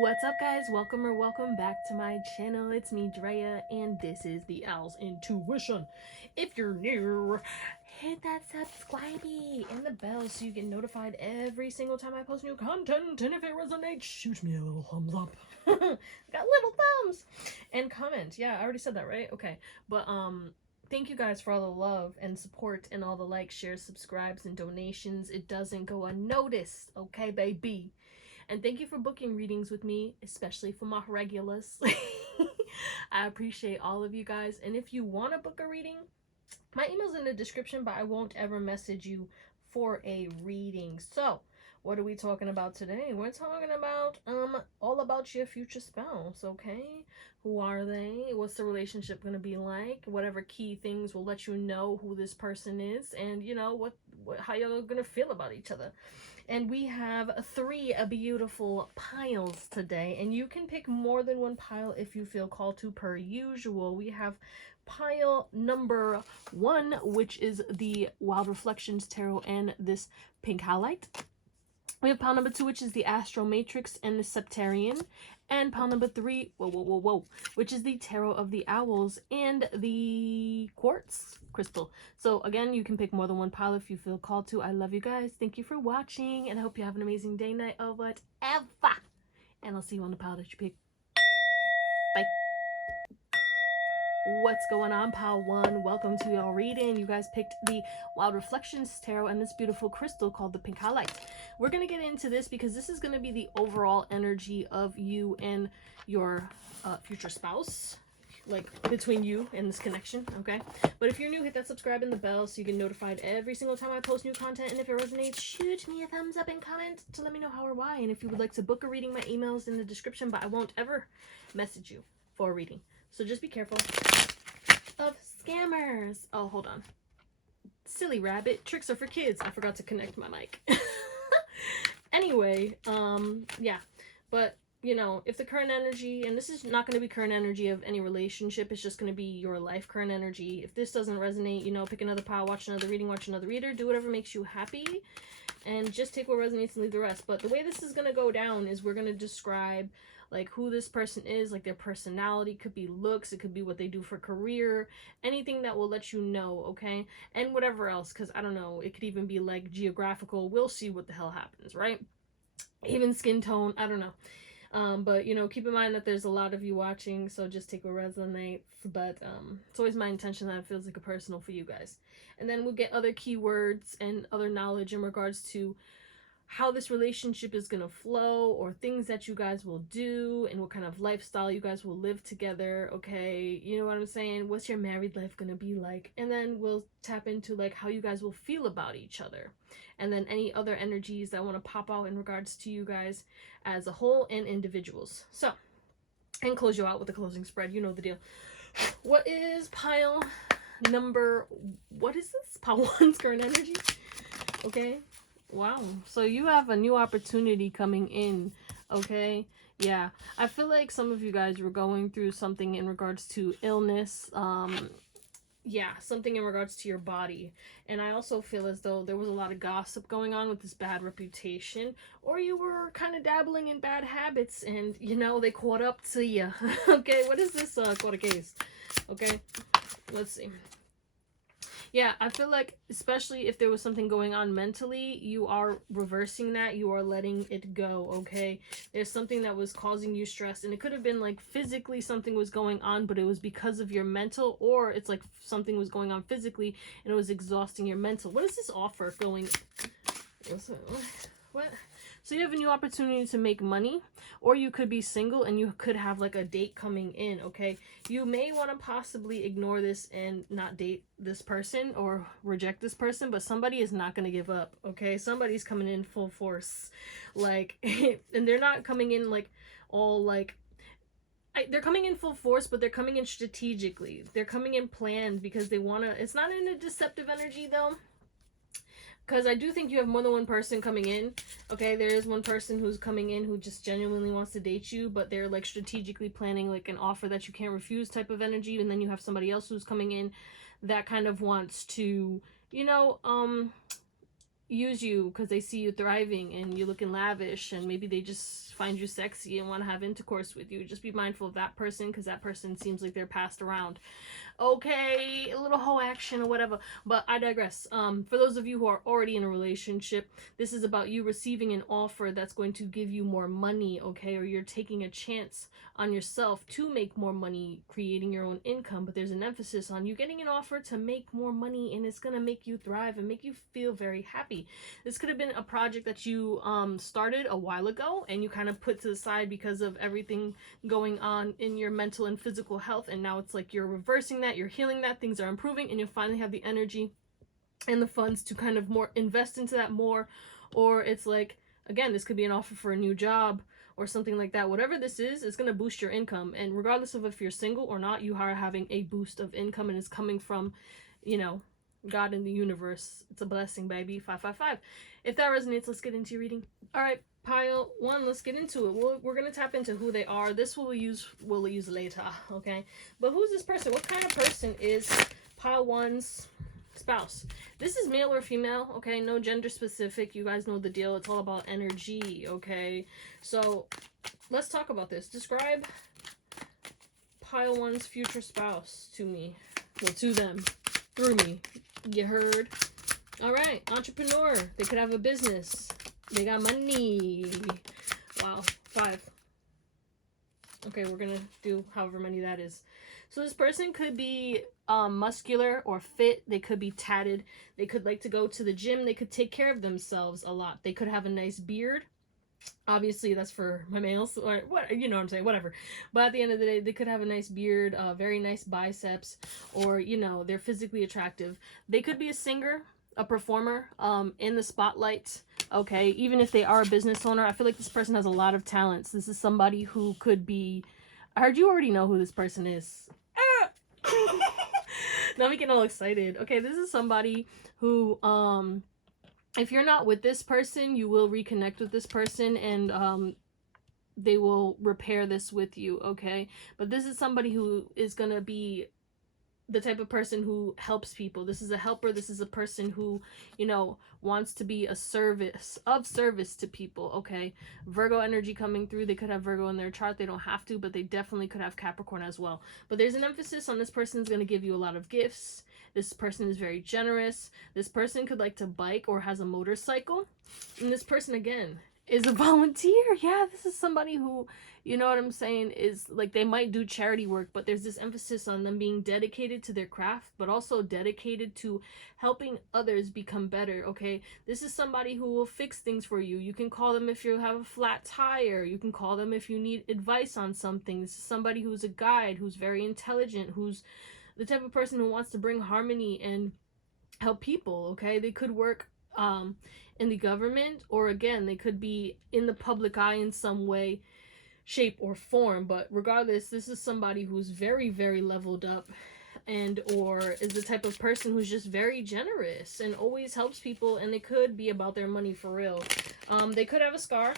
What's up, guys? Welcome back to my channel. It's me, Drea, and this is the Owl's Intuition. If you're new, hit that subscribey and the bell so you get notified every single time I post new content. And if it resonates, shoot me a little thumbs up. Got little thumbs and comment. Yeah, I already said that, right? Okay, but thank you guys for all the love and support and all the likes, shares, subscribes, and donations. It doesn't go unnoticed, okay, baby? And thank you for booking readings with me, especially for my regulars. I appreciate all of you guys. And if you want to book a reading, my email's in the description, but I won't ever message you for a reading. So, what are we talking about today? We're talking about all about your future spouse, okay? Who are they? What's the relationship going to be like? Whatever key things will let you know who this person is, and you know what how you're going to feel about each other. And we have three beautiful piles today, and you can pick more than one pile if you feel called to, per usual. We have pile number 1, which is the Wild Reflections Tarot and this pink highlight. We have pile number 2, which is the Astro Matrix and the Septarian. And pile number 3, which is the Tarot of the Owls and the Quartz Crystal. So again, you can pick more than one pile if you feel called to. I love you guys. Thank you for watching, and I hope you have an amazing day, night, or whatever. And I'll see you on the pile that you pick. Bye. What's going on, pile 1? Welcome to your reading. You guys picked the Wild Reflections Tarot and this beautiful crystal called the pink highlight. We're going to get into this because this is going to be the overall energy of you and your future spouse, like between you and this connection, okay? But if you're new, hit that subscribe and the bell so you get notified every single time I post new content. And if it resonates, shoot me a thumbs up and comment to let me know how or why. And if you would like to book a reading, my email's in the description, but I won't ever message you for a reading. So just be careful of scammers. Oh, hold on. Silly rabbit. Tricks are for kids. I forgot to connect my mic. Anyway, yeah. But, you know, if the current energy, and this is not going to be current energy of any relationship, it's just going to be your life current energy. If this doesn't resonate, you know, pick another pile, watch another reading, watch another reader, do whatever makes you happy, and just take what resonates and leave the rest. But the way this is going to go down is we're going to describe like who this person is, like their personality. Could be looks, it could be what they do for career, anything that will let you know, okay? And whatever else, because I don't know, it could even be like geographical. We'll see what the hell happens, right? Even skin tone, I don't know. But you know, keep in mind that there's a lot of you watching, so just take what resonates. But it's always my intention that it feels like a personal for you guys. And then we'll get other keywords and other knowledge in regards to how this relationship is gonna flow, or things that you guys will do, and what kind of lifestyle you guys will live together, okay? You know what I'm saying? What's your married life gonna be like? And then we'll tap into like how you guys will feel about each other, and then any other energies that want to pop out in regards to you guys as a whole and individuals. So, and close you out with a closing spread. You know the deal. What is pile number, what is this? Pile 1's current energy, okay? Wow, so you have a new opportunity coming in, okay? Yeah, I feel like some of you guys were going through something in regards to illness, yeah, something in regards to your body. And I also feel as though there was a lot of gossip going on with this bad reputation, or you were kind of dabbling in bad habits and, you know, they caught up to you. Okay, what is this quarter case? Okay, let's see. Yeah, I feel like, especially if there was something going on mentally, you are reversing that. You are letting it go, okay? There's something that was causing you stress, and it could have been like physically something was going on, but it was because of your mental, or it's like something was going on physically and it was exhausting your mental. What is this offer going? What? So you have a new opportunity to make money, or you could be single and you could have like a date coming in, okay? You may want to possibly ignore this and not date this person or reject this person, but somebody is not going to give up, okay? Somebody's coming in full force, like, and they're not coming in like all like, they're coming in full force, but they're coming in strategically. They're coming in planned because they want to, it's not in a deceptive energy though. Because I do think you have more than one person coming in, okay? There is one person who's coming in who just genuinely wants to date you, but they're like strategically planning like an offer that you can't refuse type of energy. And then you have somebody else who's coming in that kind of wants to, you know, use you because they see you thriving and you looking lavish, and maybe they just find you sexy and want to have intercourse with you. Just be mindful of that person, because that person seems like they're passed around. Okay, a little hoe action or whatever, but I digress. For those of you who are already in a relationship, this is about you receiving an offer that's going to give you more money, okay, or you're taking a chance on yourself to make more money, creating your own income, but there's an emphasis on you getting an offer to make more money, and it's going to make you thrive and make you feel very happy. This could have been a project that you started a while ago and you kind of put to the side because of everything going on in your mental and physical health, and now it's like you're reversing that, you're healing that, things are improving, and you finally have the energy and the funds to kind of more invest into that more. Or it's like, again, this could be an offer for a new job or something like that. Whatever this is, it's going to boost your income, and regardless of if you're single or not, you are having a boost of income, and it's coming from, you know, God in the universe. It's a blessing, baby. 555. If that resonates, let's get into your reading. All right, pile 1, let's get into it. We're going to tap into who they are. This we'll use later, okay? But who's this person? What kind of person is pile 1's spouse? This is male or female, okay? No gender specific. You guys know the deal. It's all about energy, okay? So let's talk about this. Describe pile 1's future spouse to me. Well, to them. Through me. You heard? All right, entrepreneur. They could have a business. They got money. Wow, 5. Okay, we're gonna do however many that is. So this person could be muscular or fit. They could be tatted. They could like to go to the gym. They could take care of themselves a lot. They could have a nice beard. Obviously, that's for my males, or what, you know what I'm saying, whatever. But at the end of the day, they could have a nice beard, very nice biceps, or, you know, they're physically attractive. They could be a singer, a performer, in the spotlight, okay? Even if they are a business owner, I feel like this person has a lot of talents. This is somebody who could be, I heard you already know who this person is. Now I'm getting all excited. Okay, this is somebody who, if you're not with this person, you will reconnect with this person, and they will repair this with you, okay? But this is somebody who is going to be the type of person who helps people. This is a helper. This is a person who, you know, wants to be of service to people, okay? Virgo energy coming through. They could have Virgo in their chart. They don't have to, but they definitely could have Capricorn as well. But there's an emphasis on this person's going to give you a lot of gifts. This person is very generous. This person could like to bike or has a motorcycle. And this person, again, is a volunteer. Yeah, this is somebody who, you know what I'm saying, is like they might do charity work, but there's this emphasis on them being dedicated to their craft, but also dedicated to helping others become better, okay? This is somebody who will fix things for you. You can call them if you have a flat tire. You can call them if you need advice on something. This is somebody who's a guide, who's very intelligent, who's the type of person who wants to bring harmony and help people, okay? They could work in the government, or again, they could be in the public eye in some way, shape, or form. But regardless, this is somebody who's very, very leveled up, and or is the type of person who's just very generous and always helps people, and they could be about their money for real. They could have a scar.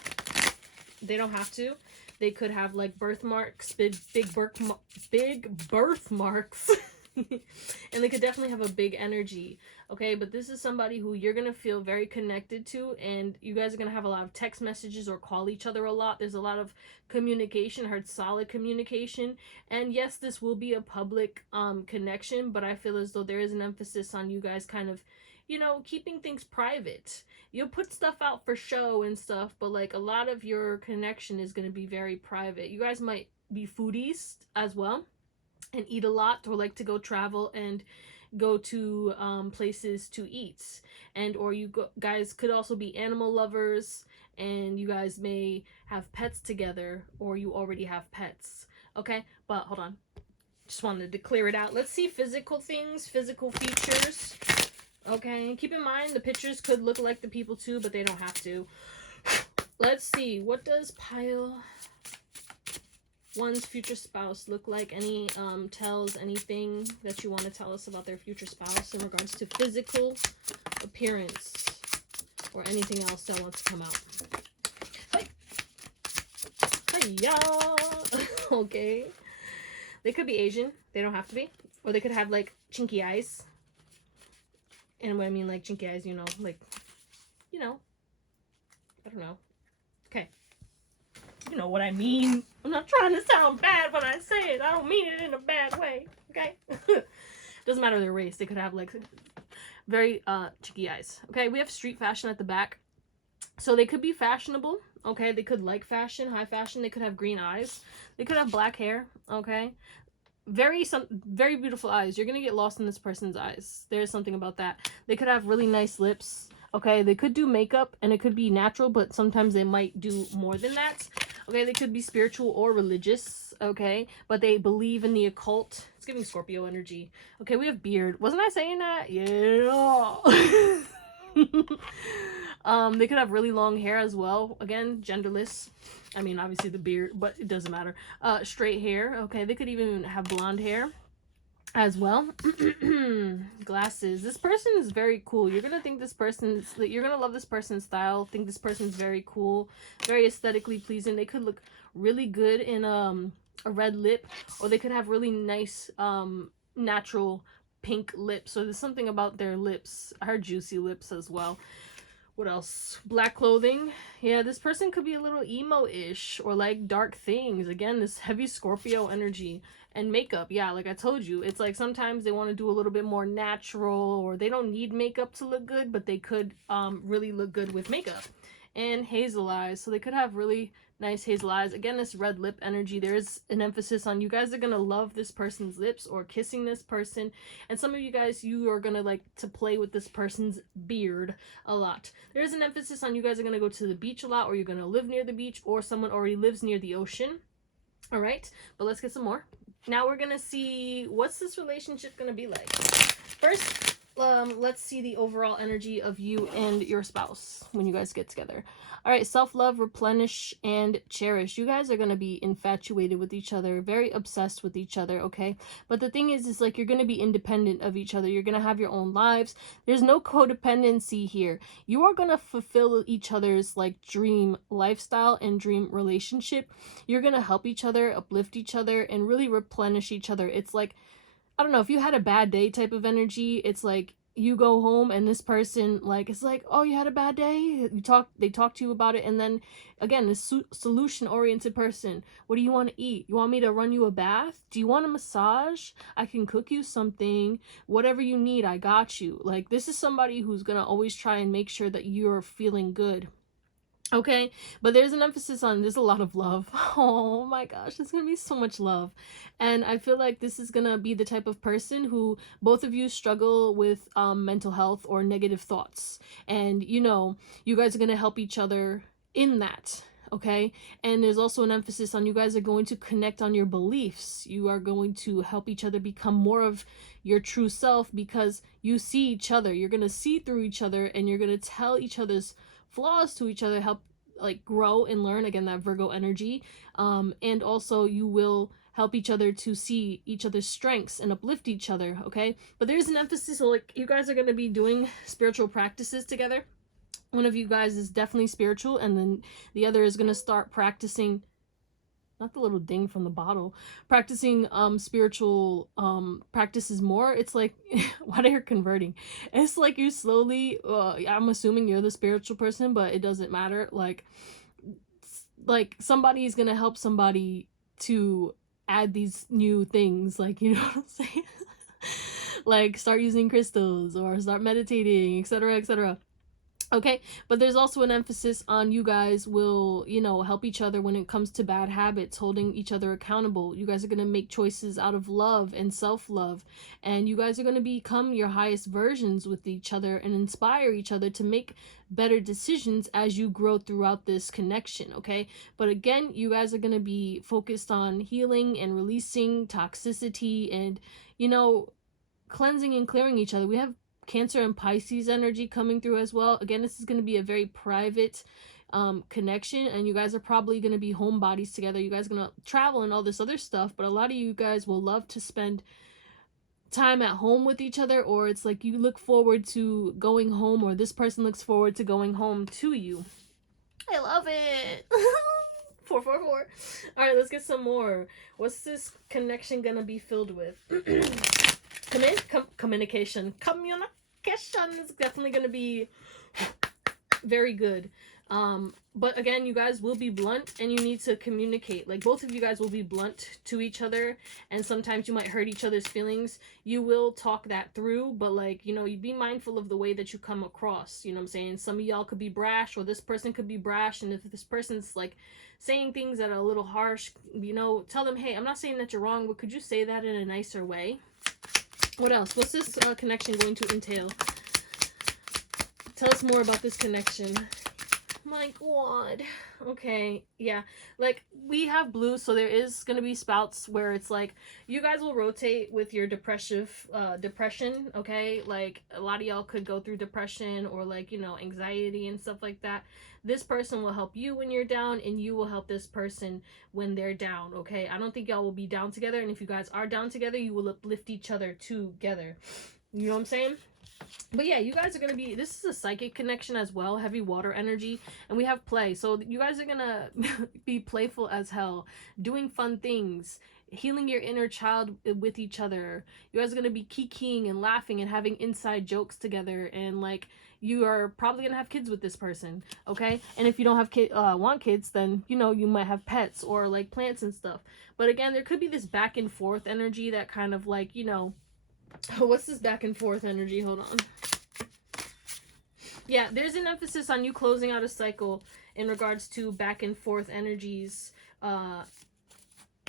They don't have to. They could have like birthmarks, big birthmarks. And they could definitely have a big energy, okay? But this is somebody who you're going to feel very connected to, and you guys are going to have a lot of text messages or call each other a lot. There's a lot of communication. I heard solid communication. And yes, this will be a public connection, but I feel as though there is an emphasis on you guys kind of, you know, keeping things private. You'll put stuff out for show and stuff, but like a lot of your connection is going to be very private. You guys might be foodies as well and eat a lot, or like to go travel and go to places to eat. And or guys could also be animal lovers, and you guys may have pets together, or you already have pets, okay? But hold on, just wanted to clear it out. Let's see physical things, physical features. Okay, keep in mind the pictures could look like the people too, but they don't have to. Let's see, what does pile 1's future spouse look like? Any tells, anything that you want to tell us about their future spouse in regards to physical appearance or anything else that wants to come out? Hi-ya! Okay. They could be Asian. They don't have to be. Or they could have like chinky eyes. And what I mean like chinky eyes, you know, like you know, I don't know. Okay. You know what I mean. I'm not trying to sound bad when I say it. I don't mean it in a bad way. Okay? Doesn't matter their race. They could have like very cheeky eyes. Okay, we have street fashion at the back. So they could be fashionable. Okay, they could like fashion, high fashion. They could have green eyes. They could have black hair. Okay, very beautiful eyes. You're gonna get lost in this person's eyes. There's something about that. They could have really nice lips. Okay, they could do makeup and it could be natural, but sometimes they might do more than that. Okay, they could be spiritual or religious. Okay, but they believe in the occult. It's giving Scorpio energy. Okay, we have beard. Wasn't I saying that? Yeah. They could have really long hair as well. Again, genderless. I mean, obviously the beard, but it doesn't matter. Straight hair. Okay, they could even have blonde hair as well. Glasses. This person is very cool. You're gonna think this person's, you're gonna love this person's style. Think this person's very cool, very aesthetically pleasing. They could look really good in a red lip, or they could have really nice natural pink lips. So there's something about their lips. I heard juicy lips as well. What else? Black clothing. Yeah, this person could be a little emo-ish or like dark things. Again, this heavy Scorpio energy. And makeup. Yeah, like I told you, it's like sometimes they want to do a little bit more natural, or they don't need makeup to look good, but they could really look good with makeup. And hazel eyes. So they could have really nice hazel eyes. Again, this red lip energy. There is an emphasis on you guys are going to love this person's lips or kissing this person. And some of you guys, you are going to like to play with this person's beard a lot. There is an emphasis on you guys are going to go to the beach a lot, or you're going to live near the beach, or someone already lives near the ocean. All right, but let's get some more. Now we're going to see what's this relationship going to be like. First, let's see the overall energy of you and your spouse when you guys get together. All right, self-love, replenish, and cherish. You guys are going to be infatuated with each other, very obsessed with each other, okay? But the thing is like you're going to be independent of each other. You're going to have your own lives. There's no codependency here. You are going to fulfill each other's like dream lifestyle and dream relationship. You're going to help each other, uplift each other, and really replenish each other. It's like, I don't know, if you had a bad day type of energy, it's like you go home and this person like it's like, oh, you had a bad day, they talk to you about it, and then again, this solution oriented person. What do you want to eat? You want me to run you a bath? Do you want a massage? I can cook you something. Whatever you need, I got you. Like, this is somebody who's gonna always try and make sure that you're feeling good. Okay, but there's an emphasis on, there's a lot of love. Oh my gosh, there's gonna be so much love. And I feel like this is gonna be the type of person who both of you struggle with mental health or negative thoughts, and you know, you guys are gonna help each other in that. Okay, and there's also an emphasis on you guys are going to connect on your beliefs. You are going to help each other become more of your true self, because you see each other. You're gonna see through each other, and you're gonna tell each other's flaws to each other, help like grow and learn. Again, that Virgo energy. And also you will help each other to see each other's strengths and uplift each other. Okay, but there's an emphasis, so like you guys are going to be doing spiritual practices together. One of you guys is definitely spiritual, and then the other is going to start practicing, not the little ding from the bottle, practicing spiritual practices more. It's like, why they're converting, it's like you slowly I'm assuming you're the spiritual person, but it doesn't matter. Like somebody is gonna help somebody to add these new things, like, you know what I'm saying? Like start using crystals or start meditating, etc., etc. Okay, but there's also an emphasis on you guys will, you know, help each other when it comes to bad habits, holding each other accountable. You guys are going to make choices out of love and self-love, and you guys are going to become your highest versions with each other and inspire each other to make better decisions as you grow throughout this connection. Okay, but again, you guys are going to be focused on healing and releasing toxicity and, you know, cleansing and clearing each other. We have Cancer and Pisces energy coming through as well. Again, this is going to be a very private connection, and you guys are probably going to be homebodies together. You guys are going to travel and all this other stuff, but a lot of you guys will love to spend time at home with each other, or it's like you look forward to going home, or this person looks forward to going home to you. I love it. 444. All right, let's get some more. What's this connection gonna be filled with? Communication is definitely gonna be Very good. But again, you guys will be blunt and you need to communicate. Like, both of you guys will be blunt to each other, and sometimes you might hurt each other's feelings. You will talk that through, but like, you know, you be mindful of the way that you come across. You know what I'm saying? Some of y'all could be brash, or this person could be brash, and if this person's like saying things that are a little harsh, you know, tell them, hey, I'm not saying that you're wrong, but could you say that in a nicer way? What else? What's this connection going to entail? Tell us more about this connection. My God. Okay, yeah. Like, we have blue, so there is going to be spouts where it's like, you guys will rotate with your depression, okay? Like, a lot of y'all could go through depression or, like, you know, anxiety and stuff like that. This person will help you when you're down, and you will help this person when they're down, okay? I don't think y'all will be down together, and if you guys are down together, you will uplift each other together. You know what I'm saying? But yeah, you guys are going to be, this is a psychic connection as well, heavy water energy, and we have play. So you guys are going to be playful as hell, doing fun things, healing your inner child with each other. You guys are going to be kikiing and laughing and having inside jokes together, and like, you are probably going to have kids with this person, okay? And if you don't have want kids, then, you know, you might have pets or like plants and stuff. But again, there could be this back and forth energy that kind of like, you know, what's this back and forth energy? Hold on. Yeah, there's an emphasis on you closing out a cycle in regards to back and forth energies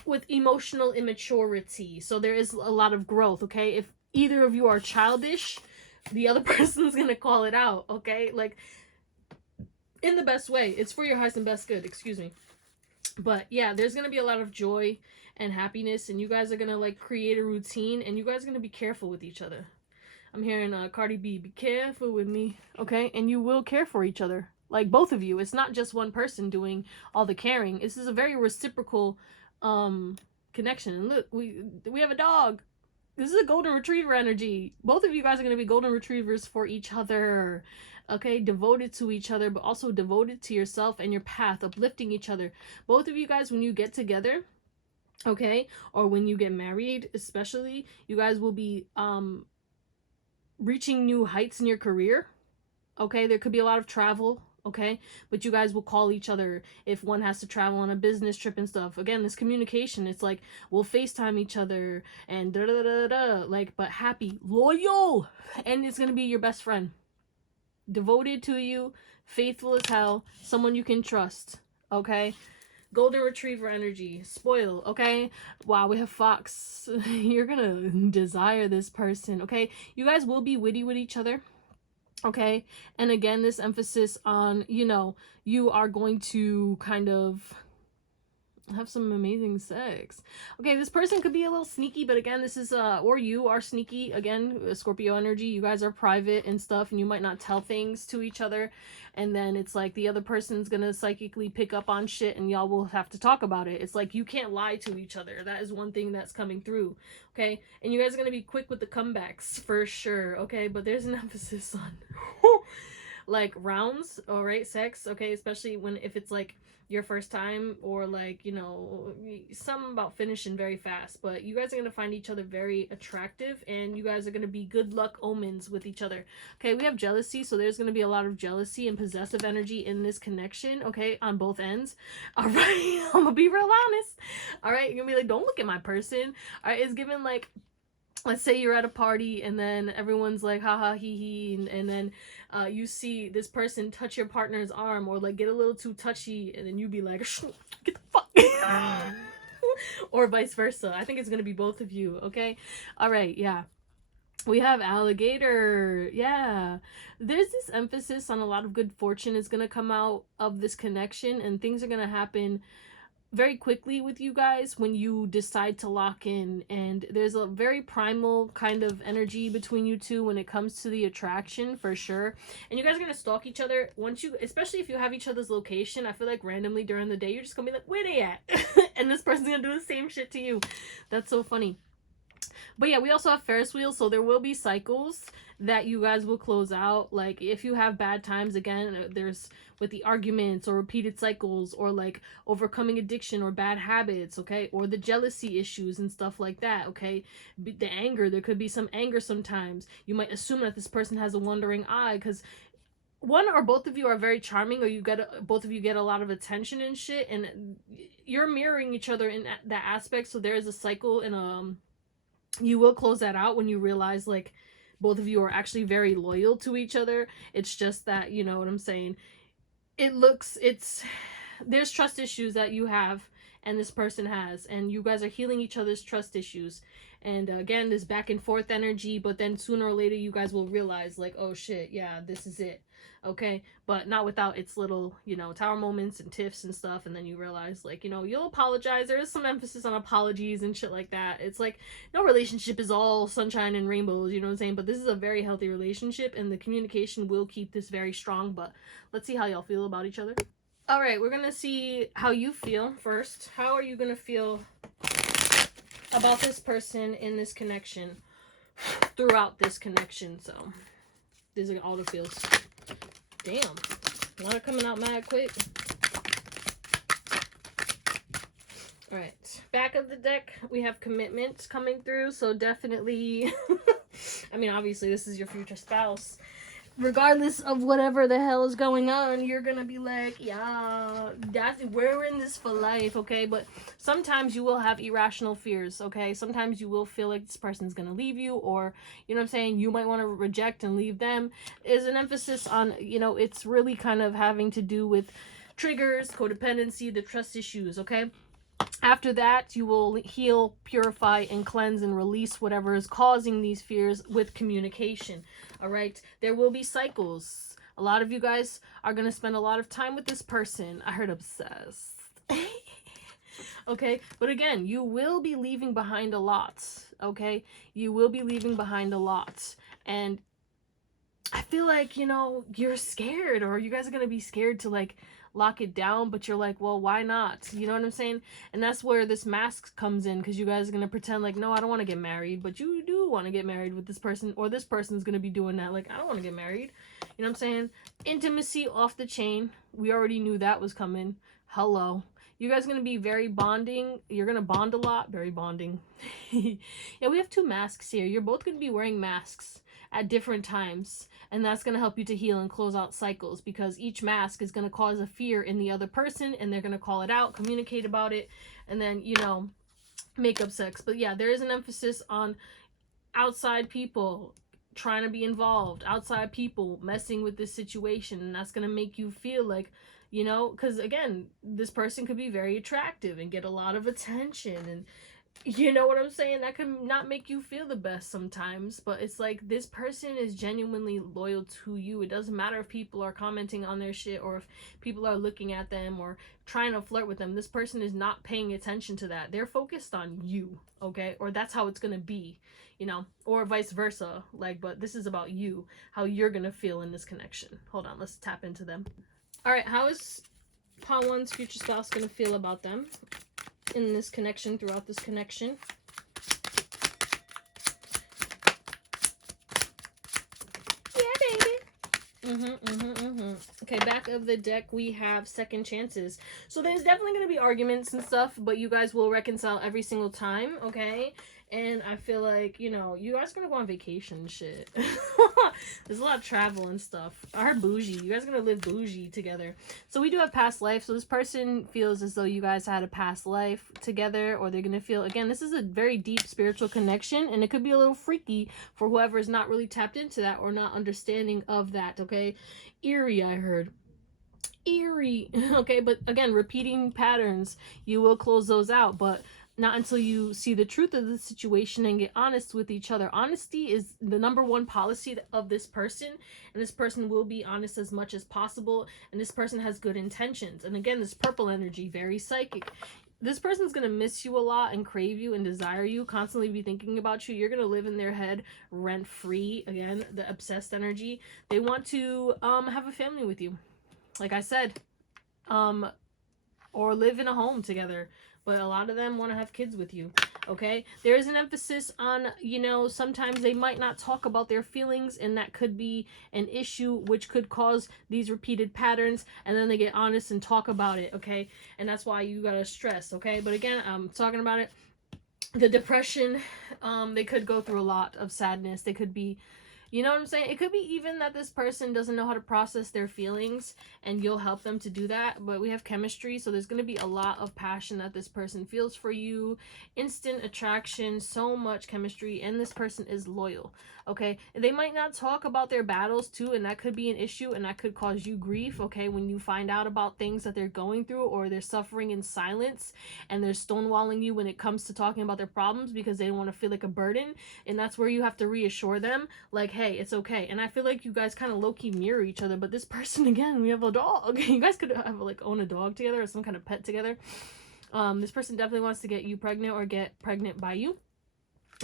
with emotional immaturity. So there is a lot of growth, okay? If either of you are childish, the other person's going to call it out, okay? Like, in the best way. It's for your highest and best good, excuse me. But yeah, there's going to be a lot of joy and happiness, and you guys are going to like create a routine, and you guys are going to be careful with each other. I'm hearing Cardi B, be careful with me, okay? And you will care for each other, like both of you. It's not just one person doing all the caring. This is a very reciprocal connection. And look, we have a dog. This is a golden retriever energy. Both of you guys are going to be golden retrievers for each other, okay? Devoted to each other, but also devoted to yourself and your path, uplifting each other. Both of you guys, when you get together, okay, or when you get married especially, you guys will be reaching new heights in your career, okay? There could be a lot of travel, okay? But you guys will call each other if one has to travel on a business trip and stuff. Again, this communication, it's like, we'll FaceTime each other and da-da-da-da-da, like, but happy, loyal, and it's gonna be your best friend. Devoted to you, faithful as hell, someone you can trust, okay? Golden retriever energy, spoil, okay? Wow, we have fox. You're gonna desire this person, okay? You guys will be witty with each other, okay? And again, this emphasis on, you know, you are going to kind of have some amazing sex. Okay, this person could be a little sneaky, but again, this is or you are sneaky. Again, Scorpio energy, you guys are private and stuff, and you might not tell things to each other, and then it's like the other person's gonna psychically pick up on shit, and y'all will have to talk about it. It's like, you can't lie to each other. That is one thing that's coming through, okay? And you guys are gonna be quick with the comebacks for sure, okay? But there's an emphasis on like rounds, all right, sex, okay? Especially if it's like your first time, or like, you know, something about finishing very fast. But you guys are gonna find each other very attractive, and you guys are gonna be good luck omens with each other. Okay, we have jealousy, so there's gonna be a lot of jealousy and possessive energy in this connection, okay, on both ends. All right, I'm gonna be real honest. All right, you're gonna be like, don't look at my person. All right, it's given like, let's say you're at a party and then everyone's like haha hee hee, and then you see this person touch your partner's arm, or like get a little too touchy, and then you be like, get the fuck or vice versa. I think it's gonna be both of you, okay? All right, yeah. We have alligator. Yeah, there's this emphasis on a lot of good fortune is gonna come out of this connection, and things are gonna happen very quickly with you guys when you decide to lock in. And there's a very primal kind of energy between you two when it comes to the attraction, for sure. And you guys are gonna stalk each other once you, especially if you have each other's location. I feel like randomly during the day you're just gonna be like, where they at? And this person's gonna do the same shit to you. That's so funny. But yeah, we also have Ferris wheels, so there will be cycles that you guys will close out. Like, if you have bad times, again, there's with the arguments or repeated cycles, or like overcoming addiction or bad habits, okay, or the jealousy issues and stuff like that, okay, the anger, there could be some anger sometimes. You might assume that this person has a wandering eye, because one or both of you are very charming, or both of you get a lot of attention and shit, and you're mirroring each other in that aspect. So there is a cycle, and you will close that out when you realize like both of you are actually very loyal to each other. It's just that, you know what I'm saying, there's trust issues that you have and this person has, and you guys are healing each other's trust issues. And again, this back and forth energy, but then sooner or later you guys will realize like, oh shit, yeah, this is it. Okay, but not without its little, you know, tower moments and tiffs and stuff. And then you realize like, you know, you'll apologize. There is some emphasis on apologies and shit like that. It's like no relationship is all sunshine and rainbows, you know what I'm saying? But this is a very healthy relationship, and the communication will keep this very strong. But let's see how y'all feel about each other. All right, we're gonna see how you feel first. How are you gonna feel about this person in this connection throughout this connection? So these are all the feels. Damn, a lot coming out mad quick. All right, back of the deck, we have commitment coming through. So definitely, I mean, obviously this is your future spouse. Regardless of whatever the hell is going on, you're gonna be like, yeah, we're in this for life, okay? But sometimes you will have irrational fears, okay? Sometimes you will feel like this person's gonna leave you, or, you know what I'm saying, you might want to reject and leave them. Is an emphasis on, you know, it's really kind of having to do with triggers, codependency, the trust issues, okay? After that, you will heal, purify, and cleanse and release whatever is causing these fears with communication. All right, there will be cycles. A lot of you guys are going to spend a lot of time with this person. I heard obsessed. Okay, but again, you will be leaving behind a lot. Okay, you will be leaving behind a lot. And I feel like, you know, you're scared, or you guys are going to be scared to like lock it down, but you're like, well, why not? You know what I'm saying? And that's where this mask comes in, because you guys are going to pretend like, no, I don't want to get married, but you do want to get married with this person, or this person's going to be doing that, like, I don't want to get married. You know what I'm saying? Intimacy off the chain. We already knew that was coming. Hello. You guys are going to be very bonding. You're going to bond a lot. Very bonding. Yeah, we have two masks here. You're both going to be wearing masks at different times, and that's going to help you to heal and close out cycles, because each mask is going to cause a fear in the other person, and they're going to call it out, communicate about it, and then, you know, make up sex. But yeah, there is an emphasis on outside people trying to be involved, outside people messing with this situation, and that's going to make you feel like, you know, because again, this person could be very attractive and get a lot of attention, and you know what I'm saying? That could not make you feel the best sometimes, but it's like this person is genuinely loyal to you. It doesn't matter if people are commenting on their shit, or if people are looking at them or trying to flirt with them. This person is not paying attention to that. They're focused on you, okay? Or that's how it's gonna be, you know, or vice versa. Like, but this is about you, how you're gonna feel in this connection. Hold on, let's tap into them. All right, how is Pawn One's future spouse gonna feel about them in this connection, throughout this connection? Yeah, baby. Okay, back of the deck, we have second chances. So there's definitely going to be arguments and stuff, but you guys will reconcile every single time, okay? And I feel like, you know, you guys are going to go on vacation and shit. There's a lot of travel and stuff. I heard bougie. You guys are going to live bougie together. So we do have past life. So this person feels as though you guys had a past life together, or they're going to feel, again, this is a very deep spiritual connection, and it could be a little freaky for whoever is not really tapped into that or not understanding of that, okay? Eerie, I heard. Eerie. Okay, but again, repeating patterns, you will close those out, but not until you see the truth of the situation and get honest with each other. Honesty is the number one policy of this person, and this person will be honest as much as possible, and this person has good intentions. And again, this purple energy, very psychic. This person's going to miss you a lot and crave you and desire you, constantly be thinking about you. You're going to live in their head rent free. Again, the obsessed energy. They want to have a family with you, like I said, or live in a home together. But a lot of them want to have kids with you, okay? There is an emphasis on, you know, sometimes they might not talk about their feelings, and that could be an issue which could cause these repeated patterns, and then they get honest and talk about it, okay? And that's why you gotta stress, okay? But again, I'm talking about it. The depression, they could go through a lot of sadness. They could be, You know what I'm saying? It could be even that this person doesn't know how to process their feelings and you'll help them to do that. But we have chemistry, so there's going to be a lot of passion that this person feels for you. Instant attraction, so much chemistry, and this person is loyal. Okay? They might not talk about their battles too, and that could be an issue and that could cause you grief, okay? When you find out about things that they're going through or they're suffering in silence and they're stonewalling you when it comes to talking about their problems because they don't want to feel like a burden. And that's where you have to reassure them, like, hey, it's okay. And I feel like you guys kind of low-key mirror each other, but this person, again, we have a dog. You guys could have, like, own a dog together or some kind of pet together. This person definitely wants to get you pregnant or get pregnant by you.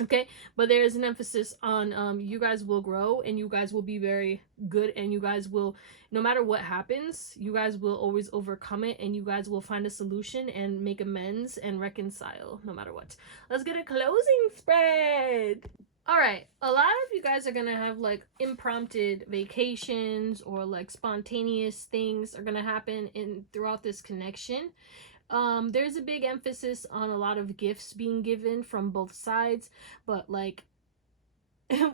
Okay, but there is an emphasis on you guys will grow and you guys will be very good, and you guys will, no matter what happens, you guys will always overcome it, and you guys will find a solution and make amends and reconcile no matter what. Let's get a closing spread. All right, a lot of you guys are gonna have like impromptu vacations or like spontaneous things are gonna happen throughout this connection. There's a big emphasis on a lot of gifts being given from both sides, but like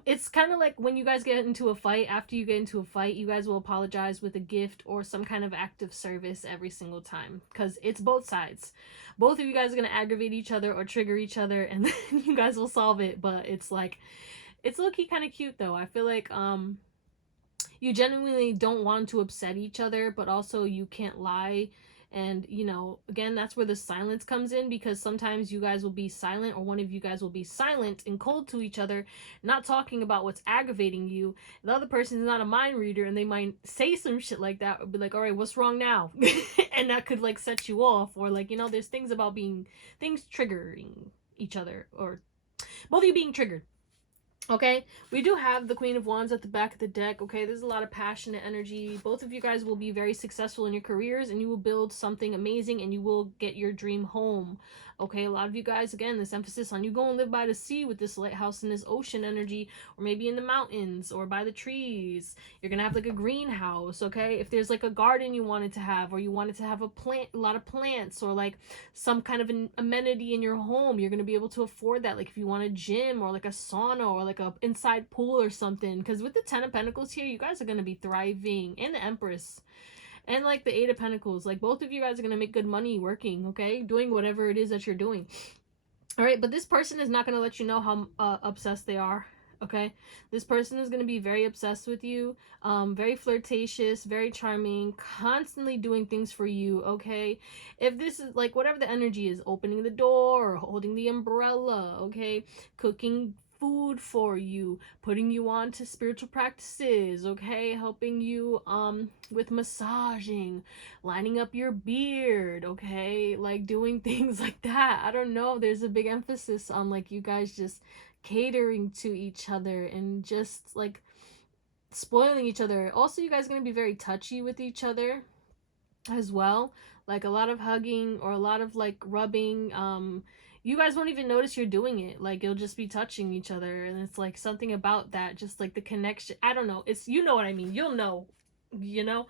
it's kind of like when you guys get into a fight, after you get into a fight, you guys will apologize with a gift or some kind of act of service every single time, because it's both sides. Both of you guys are going to aggravate each other or trigger each other, and then you guys will solve it. But it's like, it's low-key kind of cute though. I feel like you genuinely don't want to upset each other, but also you can't lie. And, you know, again, that's where the silence comes in, because sometimes you guys will be silent, or one of you guys will be silent and cold to each other, not talking about what's aggravating you. The other person is not a mind reader, and they might say some shit like that, or be like, all right, what's wrong now? And that could like set you off, or like, you know, there's things about things triggering each other, or both of you being triggered. Okay, we do have the Queen of Wands at the back of the deck. Okay, there's a lot of passionate energy. Both of you guys will be very successful in your careers, and you will build something amazing, and you will get your dream home. Okay, a lot of you guys, again, this emphasis on you go and live by the sea with this lighthouse and this ocean energy, or maybe in the mountains or by the trees. You're gonna have like a greenhouse. Okay, if there's like a garden you wanted to have, or you wanted to have a lot of plants, or like some kind of an amenity in your home, you're gonna be able to afford that. Like if you want a gym or like a sauna or like a inside pool or something, because with the 10 of Pentacles here, you guys are gonna be thriving, and the Empress. And like the 8 of Pentacles, like both of you guys are going to make good money working, okay? Doing whatever it is that you're doing. All right, but this person is not going to let you know how obsessed they are, okay? This person is going to be very obsessed with you, very flirtatious, very charming, constantly doing things for you, okay? If this is like whatever the energy is, opening the door or holding the umbrella, okay? Cooking food for you, putting you on to spiritual practices, okay, helping you with massaging, lining up your beard, okay, like doing things like that. I don't know, there's a big emphasis on like you guys just catering to each other and just like spoiling each other. Also, you guys are going to be very touchy with each other as well, like a lot of hugging or a lot of like rubbing. You guys won't even notice you're doing it. Like, you'll just be touching each other, and it's like something about that, just like the connection. I don't know. It's, you know what I mean. You'll know, you know?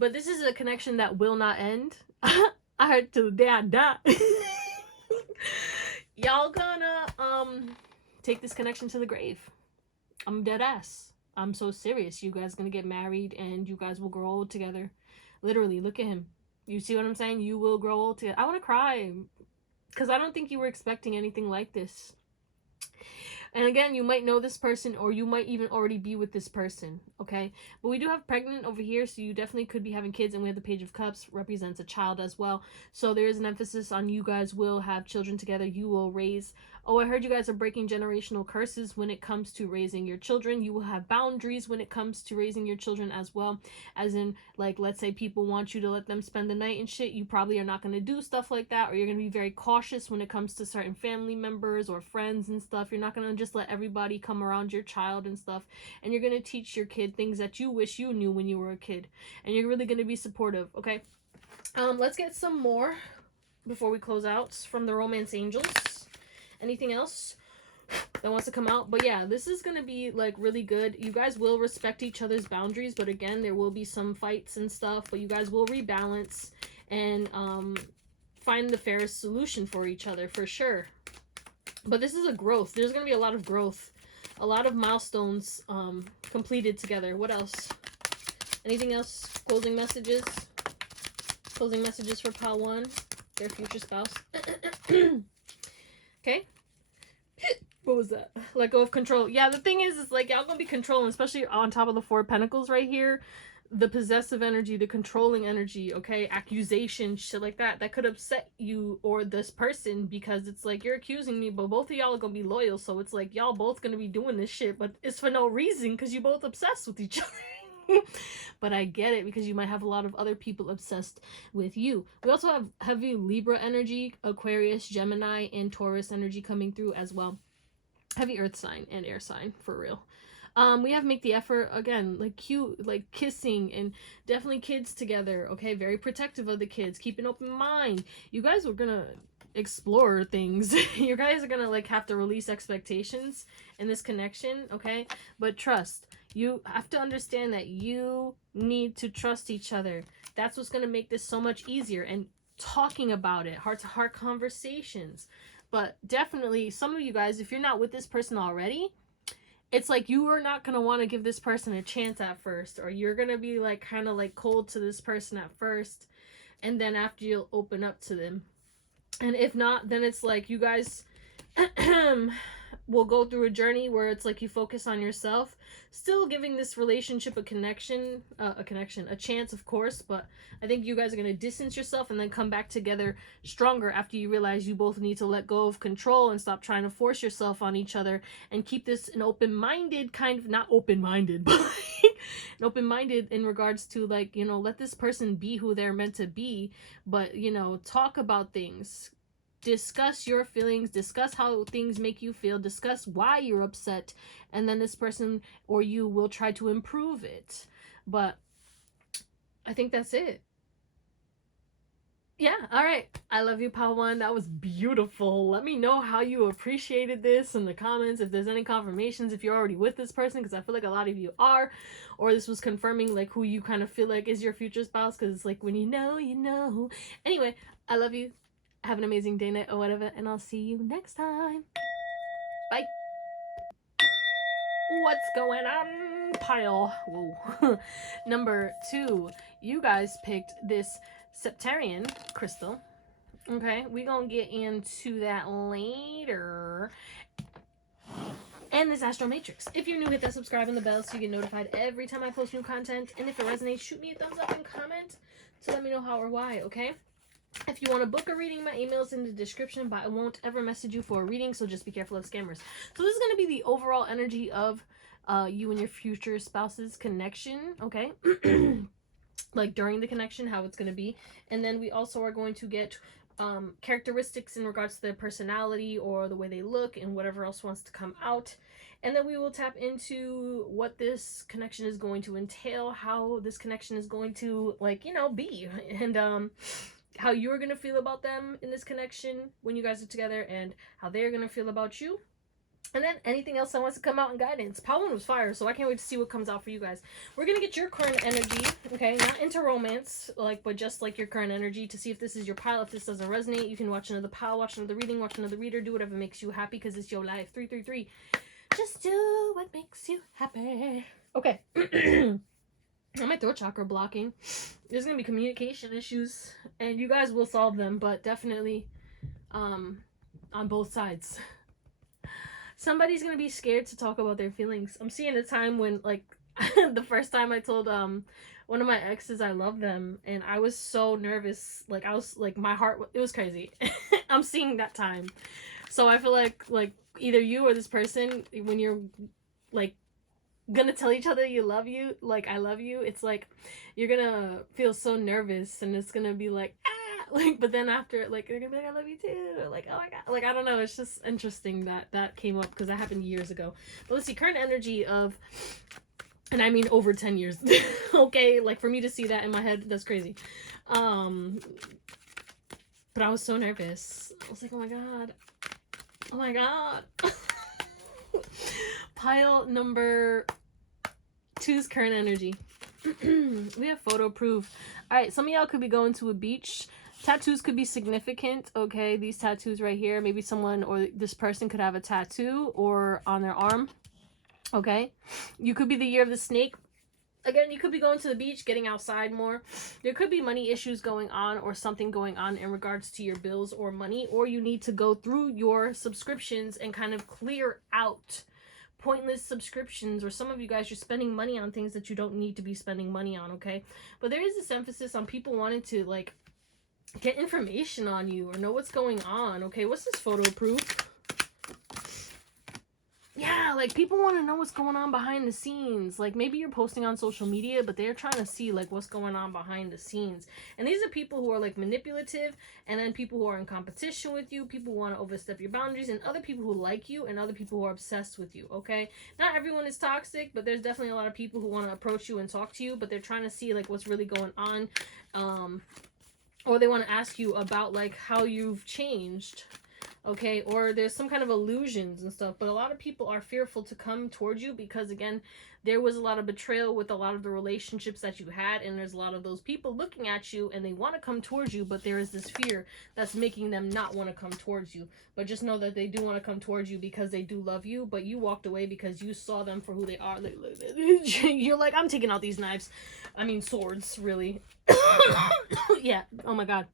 But this is a connection that will not end. I heard till the day I die. Y'all gonna take this connection to the grave. I'm dead ass. I'm so serious. You guys gonna get married, and you guys will grow old together. Literally, look at him. You see what I'm saying? You will grow old together. I want to cry, because I don't think you were expecting anything like this. And again, you might know this person, or you might even already be with this person, okay? But we do have pregnant over here, so you definitely could be having kids, and we have the Page of Cups, represents a child as well. So there is an emphasis on you guys will have children together. You will raise... Oh, I heard you guys are breaking generational curses when it comes to raising your children. You will have boundaries when it comes to raising your children as well. As in, like, let's say people want you to let them spend the night and shit. You probably are not going to do stuff like that, or you're going to be very cautious when it comes to certain family members or friends and stuff. You're not going to just let everybody come around your child and stuff. And you're going to teach your kid things that you wish you knew when you were a kid. And you're really going to be supportive, okay? Let's get some more before we close out from the Romance Angels. Anything else that wants to come out? But yeah, this is gonna be like really good. You guys will respect each other's boundaries, but again, there will be some fights and stuff, but you guys will rebalance and find the fairest solution for each other for sure. But this is a growth. There's gonna be a lot of growth A lot of milestones completed together. What else? Anything else? Closing messages? Closing messages for pile 1, their future spouse. Okay. What was that? Let go of control. Yeah, the thing is like, y'all gonna be controlling, especially on top of the 4 of Pentacles right here. The possessive energy, the controlling energy, okay? Accusation, shit like that. That could upset you or this person, because it's like, you're accusing me, but both of y'all are gonna be loyal. So it's like, y'all both gonna be doing this shit, but it's for no reason, because you both obsessed with each other. But I get it, because you might have a lot of other people obsessed with you. We also have heavy Libra energy, Aquarius, Gemini, and Taurus energy coming through as well. Heavy earth sign and air sign, for real. We have make the effort, again, like cute, like kissing, and definitely kids together, okay? Very protective of the kids. Keep an open mind. You guys are gonna explore things. You guys are gonna like have to release expectations in this connection, okay? But trust. You have to understand that you need to trust each other. That's what's gonna make this so much easier. And talking about it, heart-to-heart conversations. But definitely, some of you guys, if you're not with this person already, it's like you are not going to want to give this person a chance at first. Or you're going to be like kind of like cold to this person at first. And then after, you'll open up to them. And if not, then it's like you guys will go through a journey where it's like you focus on yourself, still giving this relationship a chance, of course. But I think you guys are going to distance yourself and then come back together stronger after you realize you both need to let go of control and stop trying to force yourself on each other, and keep this an open-minded kind of, not open-minded, but an open-minded in regards to like, you know, let this person be who they're meant to be. But, you know, talk about things. Discuss your feelings, discuss how things make you feel, discuss why you're upset, and then this person or you will try to improve it. But I think that's it. Yeah, all right. I love you, Pile 1. That was beautiful. Let me know how you appreciated this in the comments. If there's any confirmations, if you're already with this person, because I feel like a lot of you are, or this was confirming like who you kind of feel like is your future spouse, because it's like when you know, you know. Anyway, I love you. Have an amazing day, night, or whatever, and I'll see you next time. Bye. What's going on, Pile? Whoa. Number 2. You guys picked this Septarian crystal. Okay, we're gonna get into that later. And this Astro Matrix. If you're new, hit that subscribe and the bell so you get notified every time I post new content. And if it resonates, shoot me a thumbs up and comment to let me know how or why, okay? If you want to book a reading, my email's in the description, but I won't ever message you for a reading, so just be careful of scammers. So this is going to be the overall energy of you and your future spouse's connection, okay? Like during the connection, how it's going to be. And then we also are going to get characteristics in regards to their personality or the way they look and whatever else wants to come out. And then we will tap into what this connection is going to entail, how this connection is going to, like, you know, be. And how you're going to feel about them in this connection when you guys are together, and how they're going to feel about you. And then anything else that wants to come out in guidance. Pile 1 was fire, so I can't wait to see what comes out for you guys. We're going to get your current energy, okay? Not into romance, like, but just like your current energy to see if this is your pile. If this doesn't resonate, you can watch another pile, watch another reading, watch another reader, do whatever makes you happy, because it's your life. 333. Just do what makes you happy. Okay. My throat chakra blocking. There's gonna be communication issues, and you guys will solve them, but definitely on both sides. Somebody's gonna be scared to talk about their feelings. I'm seeing a time when, like, the first time I told one of my exes I love them, and I was so nervous, like I was like, my heart, it was crazy. I'm seeing that time. So I feel like either you or this person, when you're like gonna tell each other you love you, like I love you, it's like you're gonna feel so nervous, and it's gonna be like, like, but then after, like, they're gonna be like, I love you too, or like, oh my god, like, I don't know, it's just interesting that came up because that happened years ago. But let's see, current energy of, and I mean over 10 years. Okay, like, for me to see that in my head, that's crazy. But I was so nervous. I was like, oh my god. Pile number 2's current energy. We have photo proof. All right, some of y'all could be going to a beach. Tattoos could be significant, okay? These tattoos right here, maybe someone or this person could have a tattoo or on their arm. Okay? You could be the year of the snake. Again, you could be going to the beach, getting outside more. There could be money issues going on or something going on in regards to your bills or money, or you need to go through your subscriptions and kind of clear out pointless subscriptions, or some of you guys, you're spending money on things that you don't need to be spending money on, okay? But there is this emphasis on people wanting to, like, get information on you or know what's going on, okay? What's this photo proof? Yeah, like, people want to know what's going on behind the scenes. Like, maybe you're posting on social media, but they're trying to see, like, what's going on behind the scenes. And these are people who are, like, manipulative, and then people who are in competition with you, people who want to overstep your boundaries, and other people who like you, and other people who are obsessed with you, okay? Not everyone is toxic, but there's definitely a lot of people who want to approach you and talk to you, but they're trying to see, like, what's really going on, or they want to ask you about, like, how you've changed, okay? Or there's some kind of illusions and stuff, but a lot of people are fearful to come towards you because, again, there was a lot of betrayal with a lot of the relationships that you had, and there's a lot of those people looking at you and they want to come towards you, but there is this fear that's making them not want to come towards you. But just know that they do want to come towards you because they do love you, but you walked away because you saw them for who they are. You're like, I'm taking out these knives. I mean, swords, really. Yeah, oh my god.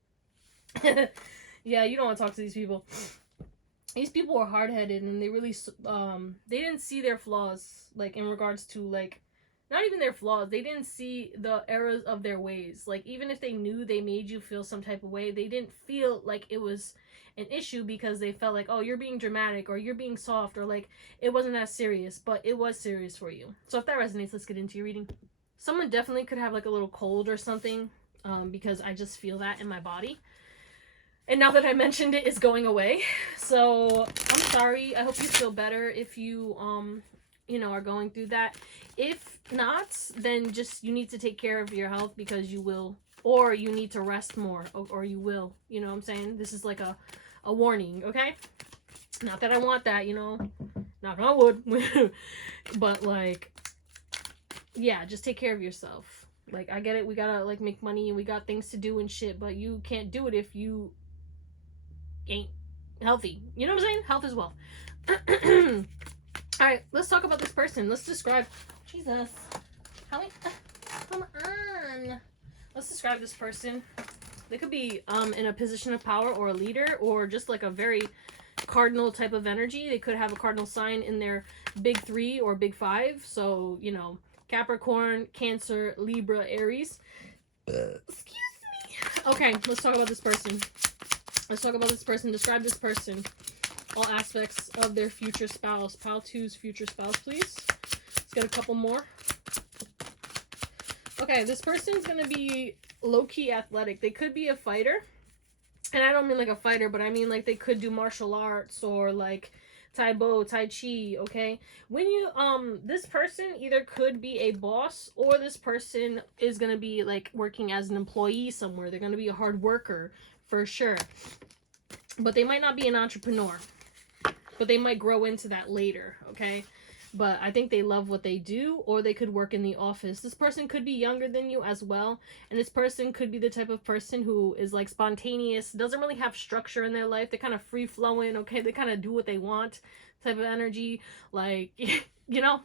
Yeah, you don't want to talk to these people. These people are hard-headed, and they really, they didn't see their flaws, like, in regards to, like, not even their flaws, they didn't see the errors of their ways. Like, even if they knew they made you feel some type of way, they didn't feel like it was an issue because they felt like, oh, you're being dramatic, or you're being soft, or, like, it wasn't as serious, but it was serious for you. So if that resonates, let's get into your reading. Someone definitely could have, like, a little cold or something, because I just feel that in my body. And now that I mentioned it, it's going away. So I'm sorry. I hope you feel better if you, you know, are going through that. If not, then just, you need to take care of your health because you will, or you need to rest more, or you will, you know what I'm saying? This is like a warning, okay? Not that I want that, you know, knock on wood. But, like, yeah, just take care of yourself. Like, I get it. We gotta, like, make money and we got things to do and shit, but you can't do it if you ain't healthy. You know what I'm saying? Health is wealth. Alright, let's talk about this person. Let's describe... Jesus. How many... Come on. Let's describe this person. They could be in a position of power or a leader, or just like a very cardinal type of energy. They could have a cardinal sign in their big 3 or big 5. So, you know, Capricorn, Cancer, Libra, Aries. Excuse me. Okay, let's talk about this person. Let's talk about this person. Describe this person. All aspects of their future spouse. Pile 2's future spouse, please. Let's get a couple more. Okay, this person's going to be low-key athletic. They could be a fighter. And I don't mean like a fighter, but I mean like they could do martial arts or like Tai Chi, okay? When you, this person either could be a boss, or this person is going to be like working as an employee somewhere. They're going to be a hard worker. For sure. But they might not be an entrepreneur. But they might grow into that later, okay? But I think they love what they do, or they could work in the office. This person could be younger than you as well. And this person could be the type of person who is like spontaneous, doesn't really have structure in their life. They're kind of free-flowing, okay? They kind of do what they want type of energy. Like, you know?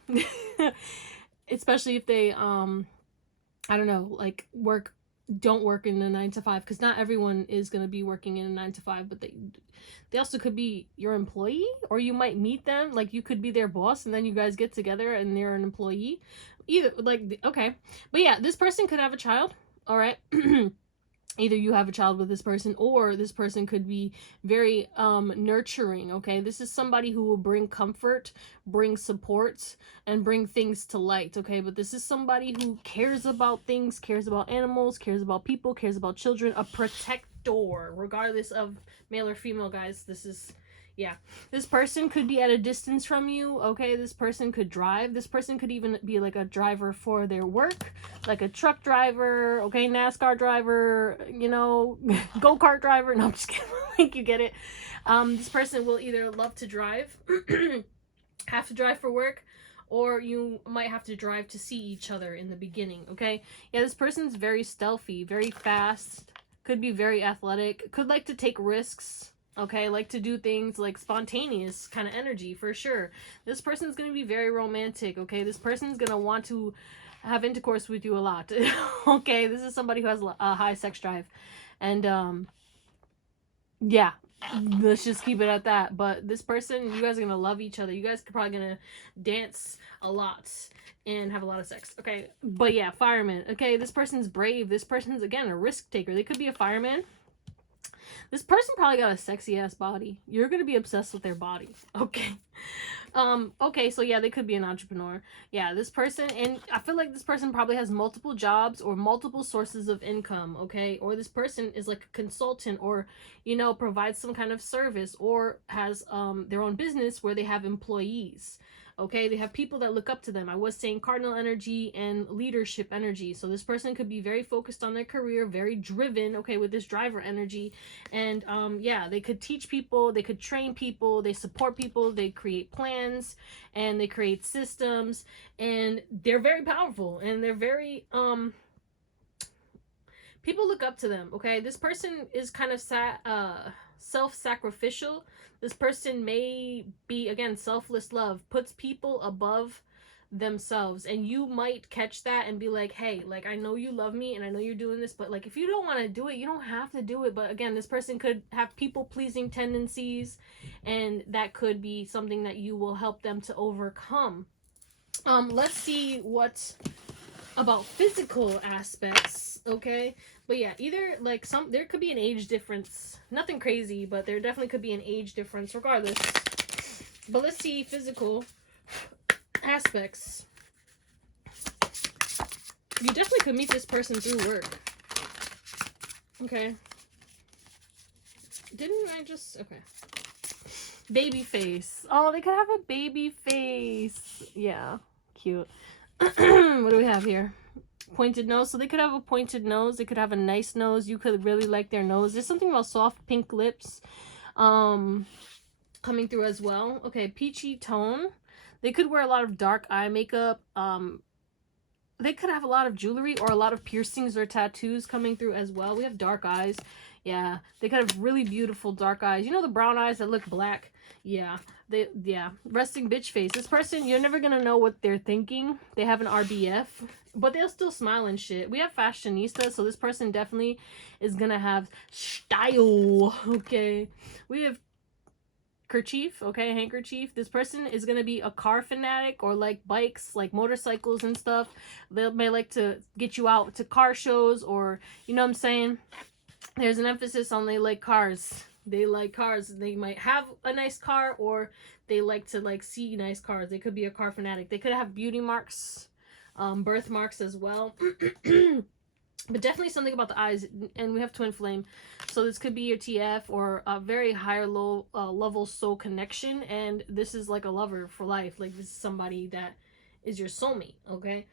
Especially if they, I don't know, like don't work in a 9-to-5, because not everyone is going to be working in a 9-to-5, but they also could be your employee, or you might meet them, like you could be their boss and then you guys get together and they're an employee. Either, like, okay, but yeah, this person could have a child. All right. Either you have a child with this person, or this person could be very nurturing, okay? This is somebody who will bring comfort, bring support, and bring things to light, okay? But this is somebody who cares about things, cares about animals, cares about people, cares about children, a protector, regardless of male or female, guys. This is... yeah, this person could be at a distance from you, okay? This person could drive. This person could even be like a driver for their work, like a truck driver, okay? NASCAR driver, you know, go-kart driver. No, I'm just kidding. Like, you get it. This person will either love to drive, have to drive for work, or you might have to drive to see each other in the beginning, okay? Yeah, this person's very stealthy, very fast, could be very athletic, could like to take risks. Okay, like to do things like spontaneous kind of energy for sure. This person's going to be very romantic. Okay, this person's going to want to have intercourse with you a lot. Okay, this is somebody who has a high sex drive. And yeah, let's just keep it at that. But this person, you guys are going to love each other. You guys are probably going to dance a lot and have a lot of sex. Okay, but yeah, fireman. Okay, this person's brave. This person's, again, a risk taker. They could be a fireman. This person probably got a sexy ass body. You're gonna be obsessed with their body. Okay. Okay, so yeah, they could be an entrepreneur. Yeah, this person, and I feel like this person probably has multiple jobs or multiple sources of income, okay? Or this person is like a consultant, or, you know, provides some kind of service, or has their own business where they have employees. Okay, they have people that look up to them. I was saying cardinal energy and leadership energy. So this person could be very focused on their career, very driven, okay, with this driver energy. And yeah, they could teach people, they could train people, they support people, they create plans, and they create systems, and they're very powerful, and they're very people look up to them. Okay, this person is kind of self-sacrificial. This person may be, again, selfless love, puts people above themselves, and you might catch that and be like, hey, like, I know you love me and I know you're doing this, but like, if you don't want to do it, you don't have to do it. But again, this person could have people pleasing tendencies, and that could be something that you will help them to overcome. Let's see what about physical aspects. Okay, but yeah, either like there could be an age difference, nothing crazy, but there definitely could be an age difference regardless. But let's see physical aspects. You definitely could meet this person through work. Okay, didn't I just, okay, baby face. Oh, they could have a baby face. Yeah, cute. What do we have here? Pointed nose. So they could have a pointed nose. They could have a nice nose. You could really like their nose. There's something about soft pink lips coming through as well. Okay, peachy tone. They could wear a lot of dark eye makeup. They could have a lot of jewelry or a lot of piercings or tattoos coming through as well. We have dark eyes. Yeah, they could have really beautiful dark eyes. You know the brown eyes that look black? Yeah, resting bitch face. This person, you're never gonna know what they're thinking. They have an RBF, but they'll still smile and shit. We have fashionista, so this person definitely is gonna have style. Okay, we have kerchief. Okay, handkerchief. This person is gonna be a car fanatic, or like bikes, like motorcycles and stuff. They may like to get you out to car shows, or, you know what I'm saying, there's an emphasis on they like cars. They like cars. They might have a nice car, or they like to like see nice cars. They could be a car fanatic. They could have beauty marks, birthmarks as well. But definitely something about the eyes. And we have twin flame, so this could be your TF, or a very higher low level soul connection, and this is like a lover for life. Like, this is somebody that is your soulmate. Okay,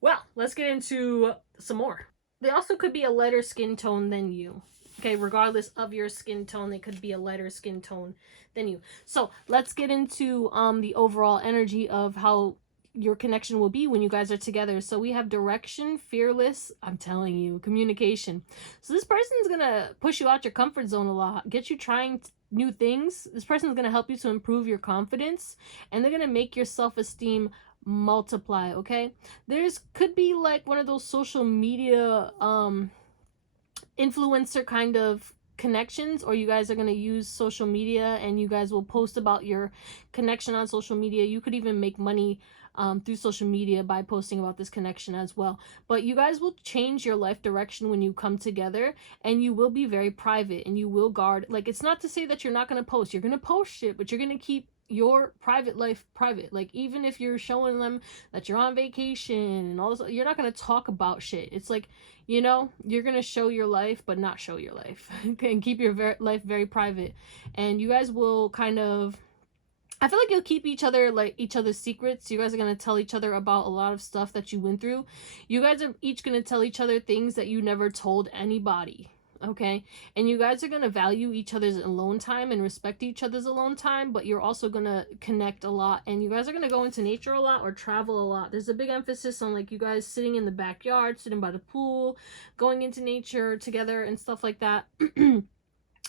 well, let's get into some more. They also could be a lighter skin tone than you. Okay, regardless of your skin tone, they could be a lighter skin tone than you. So let's get into the overall energy of how your connection will be when you guys are together. So we have direction, fearless, I'm telling you, communication. So this person's gonna push you out your comfort zone a lot, get you trying new things. This person's gonna help you to improve your confidence, and they're gonna make your self-esteem multiply. Okay, there's could be like one of those social media influencer kind of connections, or you guys are going to use social media and you guys will post about your connection on social media. You could even make money through social media by posting about this connection as well. But you guys will change your life direction when you come together, and you will be very private, and you will guard, like, it's not to say that you're not going to post. You're going to post shit, but you're going to keep your private life private. Like, even if you're showing them that you're on vacation and all this, you're not going to talk about shit. It's like, you know, you're going to show your life but not show your life. And keep your life very private. And you guys will kind of, I feel like you'll keep each other's secrets. You guys are going to tell each other about a lot of stuff that you went through. You guys are each going to tell each other things that you never told anybody. Okay, and you guys are going to value each other's alone time and respect each other's alone time, but you're also going to connect a lot, and you guys are going to go into nature a lot or travel a lot. There's a big emphasis on, like, you guys sitting in the backyard, sitting by the pool, going into nature together and stuff like that.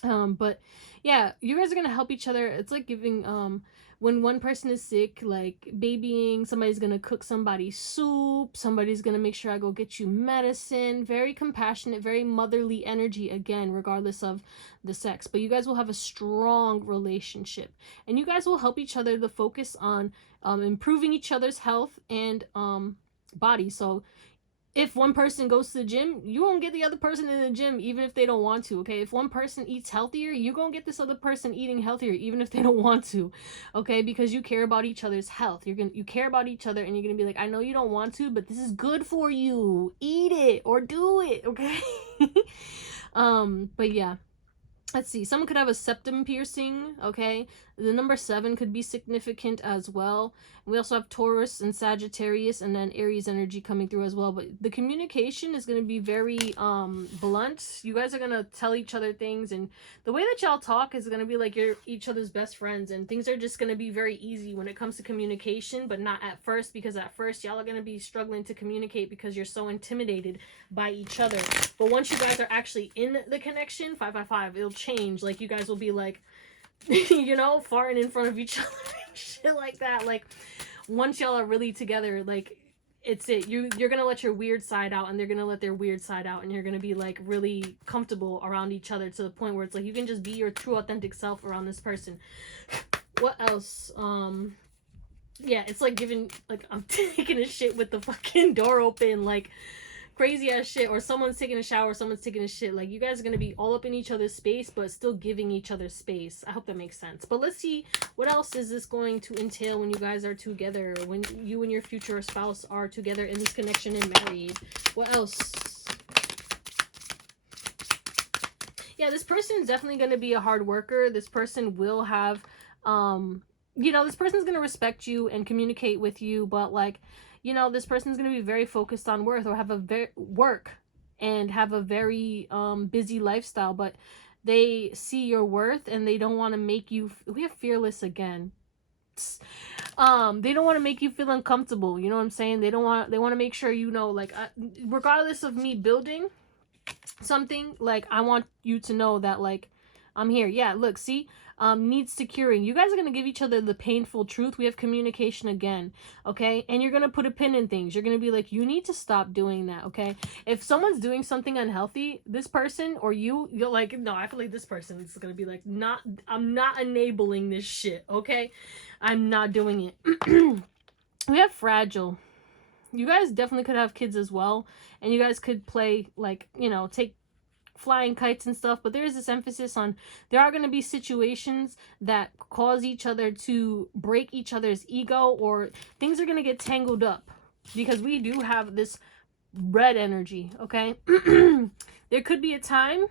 But yeah, you guys are gonna help each other. It's like giving when one person is sick, like babying, somebody's gonna cook somebody's soup, somebody's gonna make sure I go get you medicine. Very compassionate, very motherly energy, again, regardless of the sex. But you guys will have a strong relationship, and you guys will help each other to focus on improving each other's health and body. So if one person goes to the gym, you won't get the other person in the gym even if they don't want to, okay? If one person eats healthier, you gonna get this other person eating healthier even if they don't want to, okay? Because you care about each other's health. You care about each other, and you're gonna be like, I know you don't want to, but this is good for you. Eat it or do it, okay? But yeah. Let's see, someone could have a septum piercing, okay? The number 7 could be significant as well. We also have Taurus and Sagittarius, and then Aries energy coming through as well. But the communication is going to be very blunt. You guys are going to tell each other things, and the way that y'all talk is going to be like you're each other's best friends, and things are just going to be very easy when it comes to communication, but not at first, because at first y'all are going to be struggling to communicate because you're so intimidated by each other. But once you guys are actually in the connection, 555, it'll change. Like, you guys will be like, you know, farting in front of each other and shit like that. Like, once y'all are really together, like, it's it. You're gonna let your weird side out, and they're gonna let their weird side out, and you're gonna be like really comfortable around each other to the point where it's like you can just be your true authentic self around this person. What else? Yeah, it's like giving, like, I'm taking a shit with the fucking door open, like crazy ass shit, or someone's taking a shower, someone's taking a shit. Like, you guys are gonna be all up in each other's space, but still giving each other space. I hope that makes sense. But let's see, what else is this going to entail when you guys are together, when you and your future spouse are together in this connection and married? What else? Yeah, this person is definitely going to be a hard worker. This person will have you know, this person's going to respect you and communicate with you, but like, you know, this person's going to be very focused on work, or have a work and have a very busy lifestyle, but they see your worth and they don't want to make you, we have fearless again. They don't want to make you feel uncomfortable, you know what I'm saying? They want to make sure, you know, like, regardless of me building something, like, I want you to know that, like, I'm here. Yeah, look, see, needs securing. You guys are gonna give each other the painful truth. We have communication again, okay? And you're gonna put a pin in things. You're gonna be like, you need to stop doing that, okay? If someone's doing something unhealthy, this person or you're like, no, I feel like this person is gonna be like, I'm not enabling this shit, okay? I'm not doing it. We have fragile. You guys definitely could have kids as well, and you guys could play, like, you know, take flying kites and stuff, but there's this emphasis on there are going to be situations that cause each other to break each other's ego, or things are going to get tangled up, because we do have this red energy, okay? There could be a time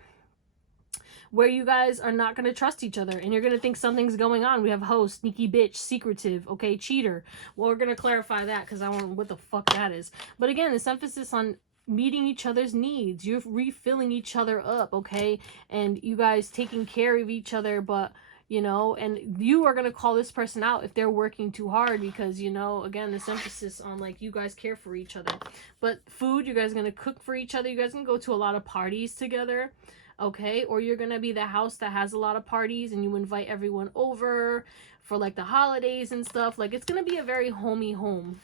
where you guys are not going to trust each other, and you're going to think something's going on. We have host, sneaky bitch, secretive, okay, cheater. Well, we're going to clarify that, because I don't know what the fuck that is. But again, this emphasis on meeting each other's needs. You're refilling each other up, okay? And you guys taking care of each other, but, you know, and you are going to call this person out if they're working too hard, because, you know, again, this emphasis on, like, you guys care for each other. But food, you guys are going to cook for each other. You guys can go to a lot of parties together, okay? Or you're going to be the house that has a lot of parties, and you invite everyone over for, like, the holidays and stuff. Like, it's going to be a very homey home.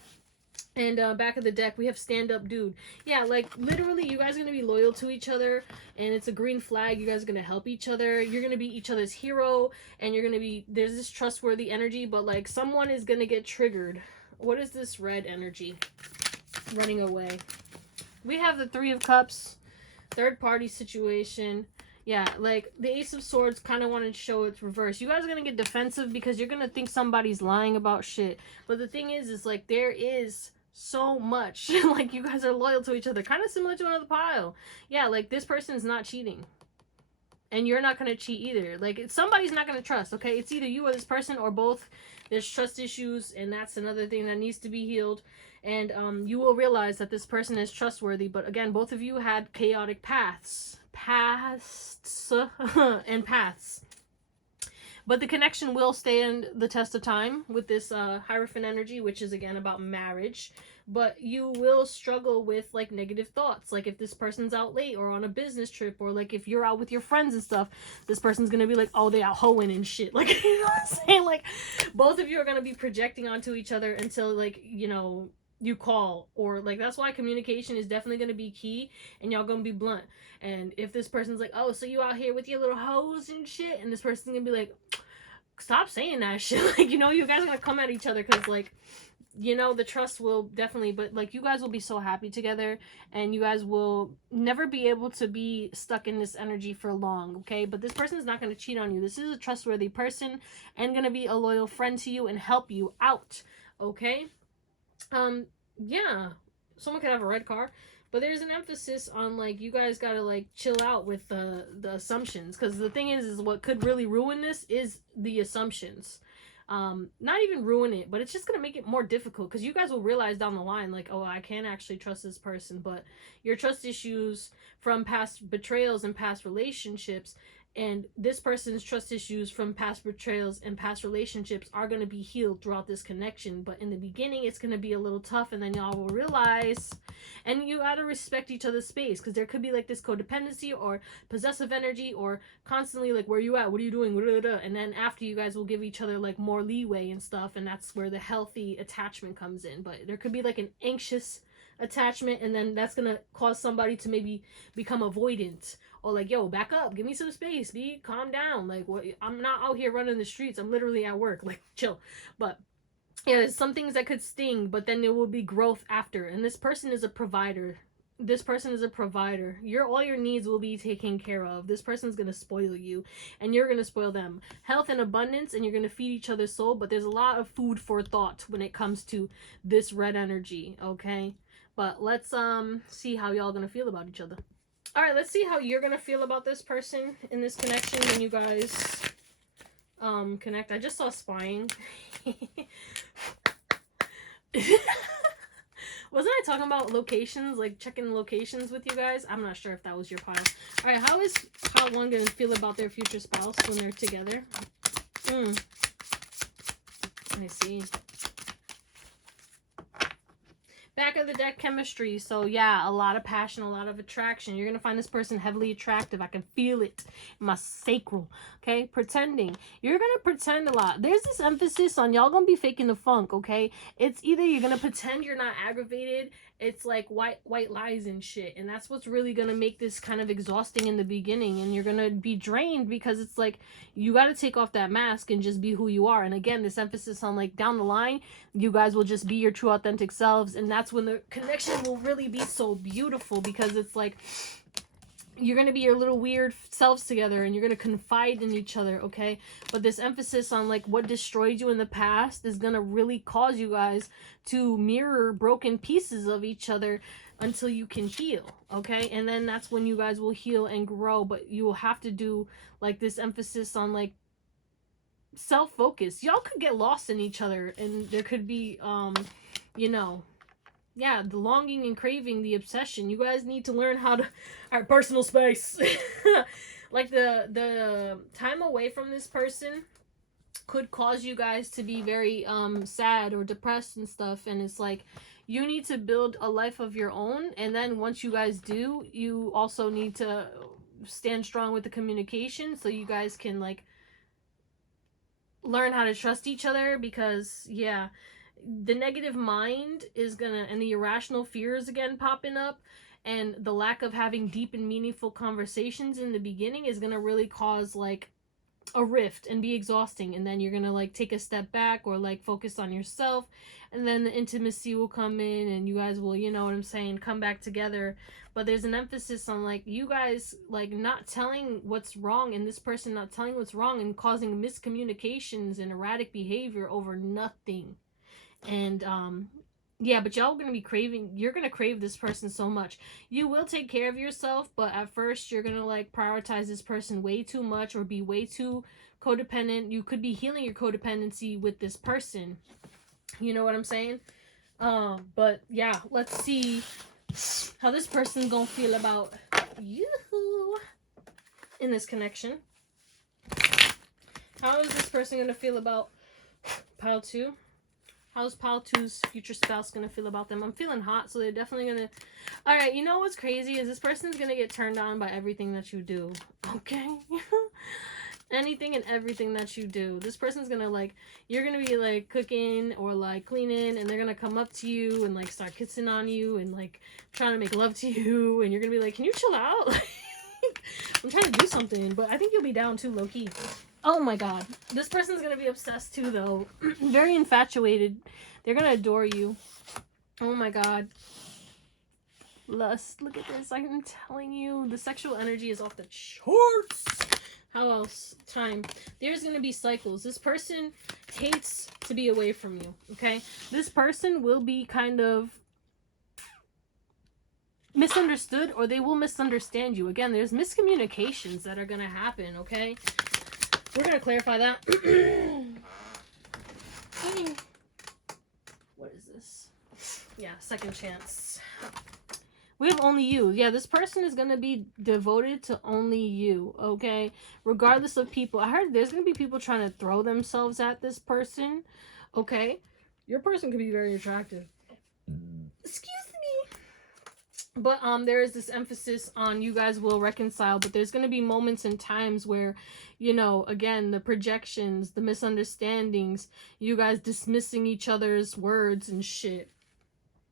And back of the deck, we have stand-up dude. Yeah, like, literally, you guys are going to be loyal to each other, and it's a green flag. You guys are going to help each other. You're going to be each other's hero, and you're going to be, there's this trustworthy energy, but, like, someone is going to get triggered. What is this red energy? Running away. We have the 3 of Cups, third-party situation. Yeah, like, the Ace of Swords kind of wanted to show its reverse. You guys are going to get defensive because you're going to think somebody's lying about shit. But the thing is like, there is so much. Like, you guys are loyal to each other. Kind of similar to another pile. Yeah, like, this person is not cheating. And you're not going to cheat either. Like, somebody's not going to trust, okay? It's either you or this person, or both. There's trust issues, and that's another thing that needs to be healed. And you will realize that this person is trustworthy. But again, both of you had chaotic pasts. And paths. But the connection will stand the test of time with this Hierophant energy, which is again about marriage. But you will struggle with like negative thoughts, like if this person's out late or on a business trip, or like if you're out with your friends and stuff, this person's gonna be like, oh, they out hoeing and shit, like, you know what I'm saying? Like, both of you are gonna be projecting onto each other until, like, you know, you call, or like, that's why communication is definitely gonna be key, and y'all gonna be blunt. And if this person's like, oh, so you out here with your little hoes and shit, and this person's gonna be like, stop saying that shit, like, you know, you guys are gonna come at each other, because like, you know, the trust will definitely, but like, you guys will be so happy together, and you guys will never be able to be stuck in this energy for long, okay? But this person is not going to cheat on you. This is a trustworthy person and going to be a loyal friend to you and help you out, okay? Yeah, someone could have a red car, but there's an emphasis on like, you guys got to like chill out with the assumptions, because the thing is what could really ruin this is the assumptions. Not even ruin it, but it's just gonna make it more difficult, because you guys will realize down the line, like, oh, I can't actually trust this person. But your trust issues from past betrayals and past relationships, and this person's trust issues from past betrayals and past relationships are going to be healed throughout this connection. But in the beginning, it's going to be a little tough, and then y'all will realize, and you got to respect each other's space, because there could be like this codependency or possessive energy, or constantly like, where you at, what are you doing, and then after, you guys will give each other like more leeway and stuff, and that's where the healthy attachment comes in. But there could be like an anxious attachment, and then that's gonna cause somebody to maybe become avoidant, or like, yo, back up, give me some space, calm down, like, what, I'm not out here running the streets, I'm literally at work, like, chill. But yeah, there's some things that could sting, but then there will be growth after. And this person is a provider. All your needs will be taken care of. This person's gonna spoil you, and you're gonna spoil them. Health and abundance, and you're gonna feed each other's soul. But there's a lot of food for thought when it comes to this red energy, okay? But let's see how y'all gonna feel about each other. All right, let's see how you're gonna feel about this person in this connection when you guys connect. I just saw spying. Wasn't I talking about locations, like checking locations with you guys? I'm not sure if that was your pile. All right, how is pile one gonna feel about their future spouse when they're together? I see. Back of the deck, chemistry. So yeah, a lot of passion, a lot of attraction. You're gonna find this person heavily attractive. I can feel it in my sacral. Okay, pretending. You're gonna pretend a lot. There's this emphasis on y'all gonna be faking the funk. Okay, it's either you're gonna pretend you're not aggravated. It's like white lies and shit, and that's what's really gonna make this kind of exhausting in the beginning. And you're gonna be drained, because it's like, you got to take off that mask and just be who you are. And again, this emphasis on like, down the line, you guys will just be your true authentic selves, and that's when the connection will really be so beautiful, because it's like, you're going to be your little weird selves together, and you're going to confide in each other, okay? But this emphasis on like what destroyed you in the past is going to really cause you guys to mirror broken pieces of each other until you can heal, okay? And then that's when you guys will heal and grow. But you will have to do like this emphasis on like self-focus. Y'all could get lost in each other, and there could be you know, yeah, the longing and craving, the obsession. You guys need to learn how to, all right, personal space. Like the time away from this person could cause you guys to be very sad or depressed and stuff. And it's like, you need to build a life of your own. And then once you guys do, you also need to stand strong with the communication, so you guys can like learn how to trust each other. Because yeah, the negative mind is gonna, and the irrational fears again popping up, and the lack of having deep and meaningful conversations in the beginning is gonna really cause like a rift and be exhausting. And then you're gonna like take a step back, or like focus on yourself, and then the intimacy will come in, and you guys will, you know what I'm saying, come back together. But there's an emphasis on like, you guys like not telling what's wrong, and this person not telling what's wrong, and causing miscommunications and erratic behavior over nothing. And yeah, but y'all gonna be craving, you're gonna crave this person so much. You will take care of yourself, but at first you're gonna like prioritize this person way too much, or be way too codependent. You could be healing your codependency with this person, you know what I'm saying? But yeah, let's see how this person's gonna feel about you in this connection. How is this person gonna feel about pile 2? How's pile 2's future spouse gonna feel about them? I'm feeling hot, so they're definitely gonna... Alright, you know what's crazy is this person's gonna get turned on by everything that you do. Okay? Anything and everything that you do. This person's gonna, like, you're gonna be, like, cooking or, like, cleaning, and they're gonna come up to you and, like, start kissing on you and, like, trying to make love to you, and you're gonna be like, can you chill out? I'm trying to do something, but I think you'll be down too, low-key. Oh my god. This person's gonna be obsessed too, though. Very infatuated. They're gonna adore you. Oh my god. Lust. Look at this. I'm telling you. The sexual energy is off the charts. How else? Time. There's gonna be cycles. This person hates to be away from you, okay? This person will be kind of misunderstood, or they will misunderstand you. Again, there's miscommunications that are gonna happen, okay? We're gonna clarify that. What is this? Yeah, second chance. We have only you. Yeah, this person is gonna be devoted to only you, okay? Regardless of people. I heard there's gonna be people trying to throw themselves at this person, okay? Your person could be very attractive. Excuse me. But there is this emphasis on you guys will reconcile, but there's going to be moments and times where, you know, again, the projections, the misunderstandings, you guys dismissing each other's words and shit.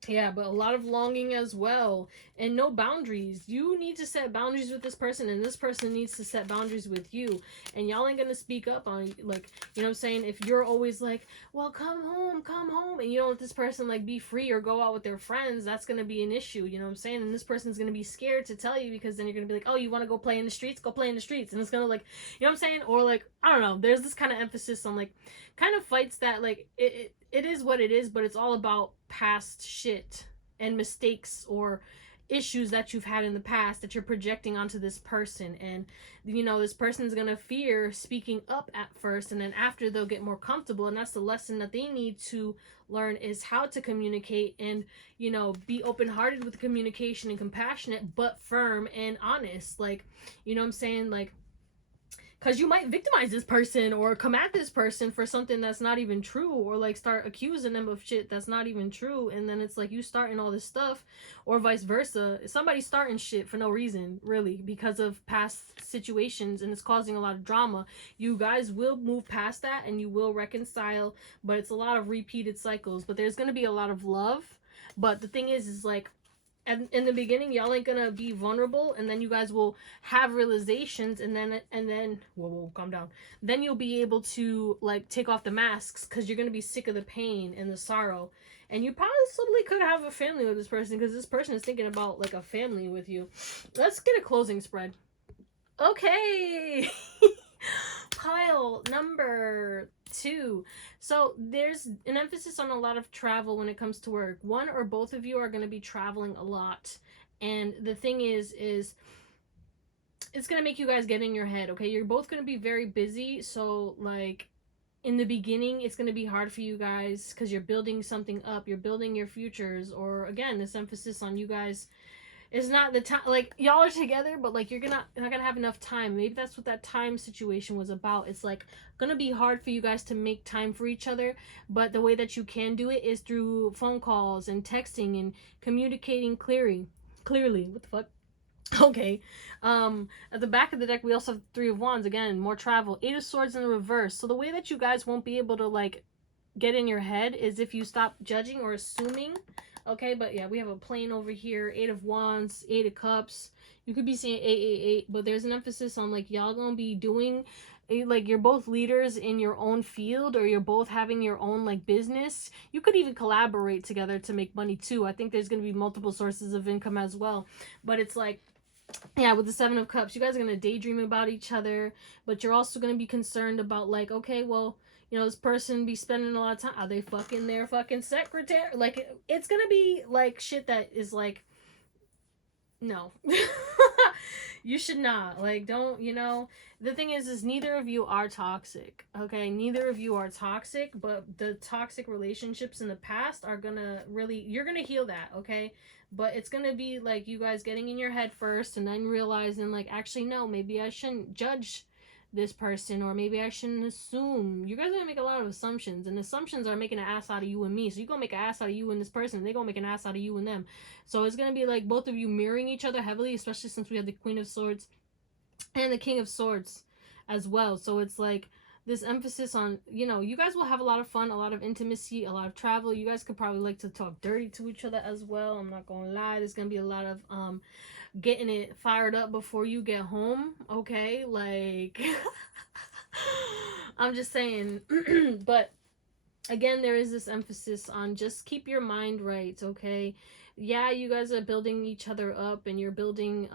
Yeah, but a lot of longing as well. And no boundaries. You need to set boundaries with this person, and this person needs to set boundaries with you. And y'all ain't gonna speak up on, like, you know what I'm saying? If you're always like, well, come home, and you don't let this person, like, be free or go out with their friends, that's gonna be an issue, you know what I'm saying? And this person's gonna be scared to tell you, because then you're gonna be like, oh, you wanna go play in the streets? Go play in the streets. And it's gonna, like, you know what I'm saying? Or, like, I don't know. There's this kind of emphasis on, like, kind of fights that, like, it is what it is, but it's all about past shit and mistakes or issues that you've had in the past that you're projecting onto this person. And, you know, this person's gonna fear speaking up at first, and then after they'll get more comfortable. And that's the lesson that they need to learn, is how to communicate and, you know, be open-hearted with communication and compassionate, but firm and honest. Like, you know what I'm saying? Like, because you might victimize this person or come at this person for something that's not even true, or, like, start accusing them of shit that's not even true. And then it's like you starting all this stuff, or vice versa. Somebody's starting shit for no reason, really, because of past situations, and it's causing a lot of drama. You guys will move past that and you will reconcile, but it's a lot of repeated cycles. But there's going to be a lot of love. But the thing is like, and in the beginning, y'all ain't gonna be vulnerable, and then you guys will have realizations, and then whoa, calm down. Then you'll be able to, like, take off the masks, because you're gonna be sick of the pain and the sorrow, and you possibly could have a family with this person, because this person is thinking about, like, a family with you. Let's get a closing spread. Okay. Pile number 2. So there's an emphasis on a lot of travel when it comes to work. One or both of you are going to be traveling a lot, and the thing is it's going to make you guys get in your head. Okay, you're both going to be very busy, so, like, in the beginning it's going to be hard for you guys, because you're building something up, you're building your futures, or, again, this emphasis on you guys. It's not the time, like, y'all are together, but, like, you're not gonna have enough time. Maybe that's what that time situation was about. It's, like, gonna be hard for you guys to make time for each other, but the way that you can do it is through phone calls and texting and communicating clearly. What the fuck? Okay. At the back of the deck, we also have 3 of Wands. Again, more travel. 8 of Swords in the reverse. So the way that you guys won't be able to, like, get in your head is if you stop judging or assuming. Okay, but yeah, we have a plane over here, 8 of Wands, 8 of Cups. You could be saying 888, but there's an emphasis on, like, y'all gonna be doing, like, you're both leaders in your own field, or you're both having your own, like, business. You could even collaborate together to make money too. I think there's gonna be multiple sources of income as well. But it's like, yeah, with the 7 of Cups, you guys are gonna daydream about each other, but you're also gonna be concerned about, like, okay, well, you know, this person be spending a lot of time. Are they fucking their fucking secretary? Like, it's gonna be, like, shit that is, like, no. You should not. Like, don't, you know. The thing is neither of you are toxic, okay? Neither of you are toxic, but the toxic relationships in the past are gonna really, you're gonna heal that, okay? But it's gonna be, like, you guys getting in your head first, and then realizing, like, actually, no, maybe I shouldn't judge this person, or maybe I shouldn't assume. You guys are gonna make a lot of assumptions, and assumptions are making an ass out of you and me. So you're gonna make an ass out of you and this person, and they're gonna make an ass out of you and them. So it's gonna be like both of you mirroring each other heavily, especially since we have the Queen of Swords and the King of Swords as well. So it's like this emphasis on, you know, you guys will have a lot of fun, a lot of intimacy, a lot of travel. You guys could probably like to talk dirty to each other as well. I'm not gonna lie, there's gonna be a lot of getting it fired up before you get home, okay? Like I'm just saying. But again, there is this emphasis on just keep your mind right, okay? Yeah, you guys are building each other up, and you're building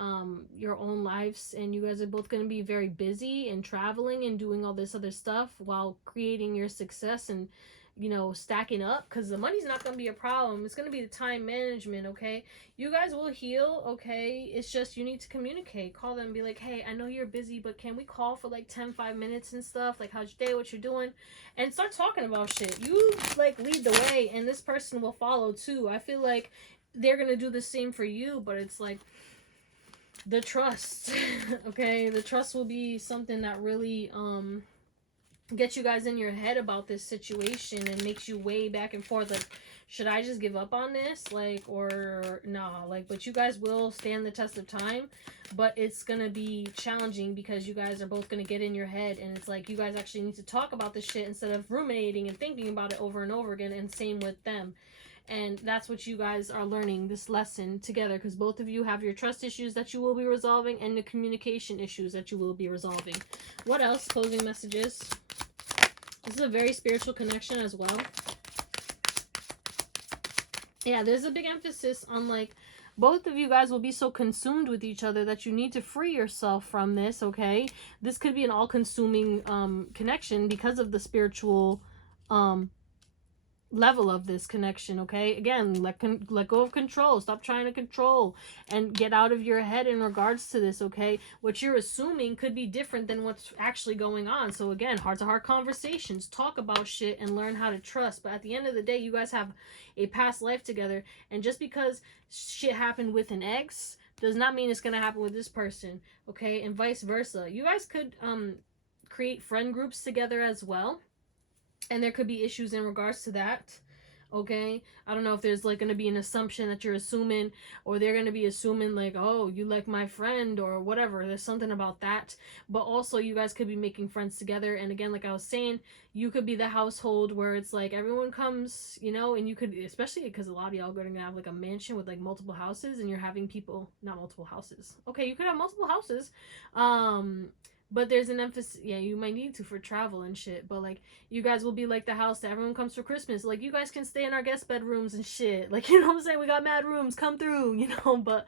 your own lives, and you guys are both going to be very busy and traveling and doing all this other stuff while creating your success and, you know, stacking up, because the money's not going to be a problem. It's going to be the time management, okay? You guys will heal, okay? It's just you need to communicate. Call them and be like, hey, I know you're busy, but can we call for like 5 minutes and stuff? Like, how's your day? What you're doing? And start talking about shit. You like lead the way, and this person will follow too. I feel like they're going to do the same for you, but it's like the trust, okay? The trust will be something that really get you guys in your head about this situation and makes you weigh back and forth, like, should I just give up on this, like, or nah, like, but you guys will stand the test of time, but it's gonna be challenging because you guys are both gonna get in your head, and it's like you guys actually need to talk about this shit instead of ruminating and thinking about it over and over again, and same with them. And that's what you guys are learning, this lesson together, because both of you have your trust issues that you will be resolving and the communication issues that you will be resolving. What else? Closing messages. This is a very spiritual connection as well. Yeah, there's a big emphasis on, like, both of you guys will be so consumed with each other that you need to free yourself from this, okay? This could be an all-consuming connection because of the spiritual level of this connection, okay? Again, let go of control. Stop trying to control and get out of your head in regards to this, okay? What you're assuming could be different than what's actually going on. So again, heart-to-heart conversations, talk about shit and learn how to trust. But at the end of the day, you guys have a past life together, and just because shit happened with an ex does not mean it's gonna happen with this person, okay? And vice versa. You guys could create friend groups together as well, and there could be issues in regards to that, okay? I don't know if there's like going to be an assumption that you're assuming, or they're going to be assuming like, oh, you like my friend or whatever. There's something about that. But also you guys could be making friends together, and again, like I was saying, you could be the household where it's like everyone comes, you know, and you could, especially because a lot of y'all are going to have like a mansion with like multiple houses, and you're having people, not multiple houses. Okay, you could have multiple houses. But there's an emphasis, yeah, you might need to for travel and shit, but like, you guys will be like the house that everyone comes for Christmas. Like, you guys can stay in our guest bedrooms and shit. Like, you know what I'm saying? We got mad rooms, come through, you know? But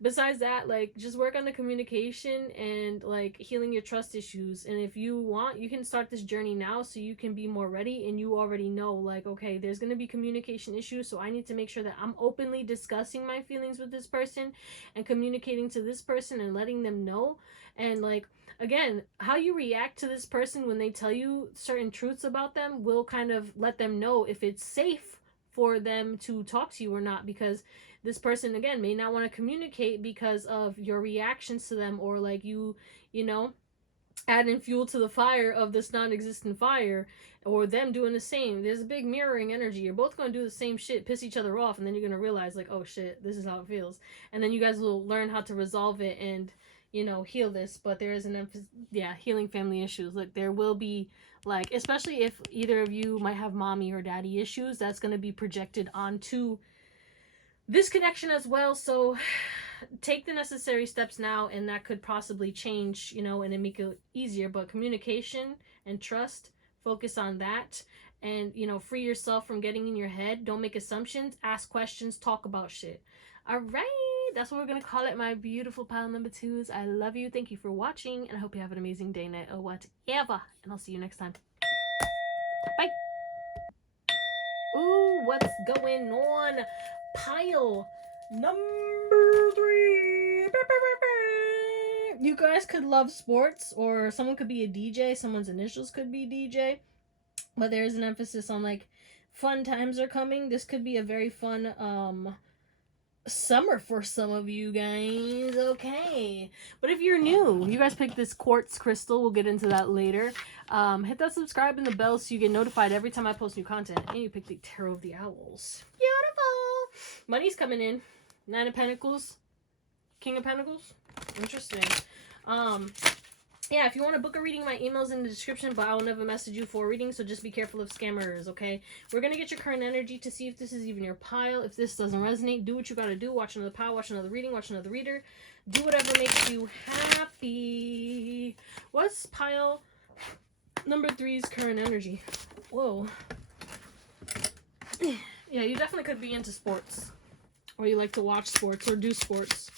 besides that, like, just work on the communication and like healing your trust issues. And if you want, you can start this journey now so you can be more ready, and you already know, like, okay, there's going to be communication issues, so I need to make sure that I'm openly discussing my feelings with this person and communicating to this person and letting them know. And like, again, how you react to this person when they tell you certain truths about them will kind of let them know if it's safe for them to talk to you or not, because this person, again, may not want to communicate because of your reactions to them, or like you know, adding fuel to the fire of this non-existent fire, or them doing the same. There's a big mirroring energy. You're both going to do the same shit, piss each other off, and then you're going to realize like, oh shit, this is how it feels. And then you guys will learn how to resolve it and, you know, heal this. But there is an emphasis, yeah, healing family issues. Like, there will be, like, especially if either of you might have mommy or daddy issues, that's going to be projected onto this connection as well. So take the necessary steps now, and that could possibly change, you know, and make it easier. But communication and trust, focus on that, and, you know, free yourself from getting in your head. Don't make assumptions, ask questions, talk about shit. All right, that's what we're gonna call it, my beautiful pile number twos. I love you. Thank you for watching, and I hope you have an amazing day, night, or whatever. And I'll see you next time. Bye. Ooh, what's going on? Pile number 3. You guys could love sports, or someone could be a DJ. Someone's initials could be DJ. But there's an emphasis on like fun times are coming. This could be a very fun summer for some of you guys. Okay, but if you're new, you guys picked this quartz crystal. We'll get into that later. Hit that subscribe and the bell so you get notified every time I post new content. And you picked the Tarot of the Owls. Beautiful. Money's coming in. 9 of Pentacles, King of Pentacles. Interesting. Yeah, if you want to book a reading, my email's in the description, but I will never message you for a reading, so just be careful of scammers, okay? We're going to get your current energy to see if this is even your pile. If this doesn't resonate, do what you got to do. Watch another pile, watch another reading, watch another reader. Do whatever makes you happy. What's pile number 3's current energy? Whoa. Yeah, you definitely could be into sports. Or you like to watch sports or do sports.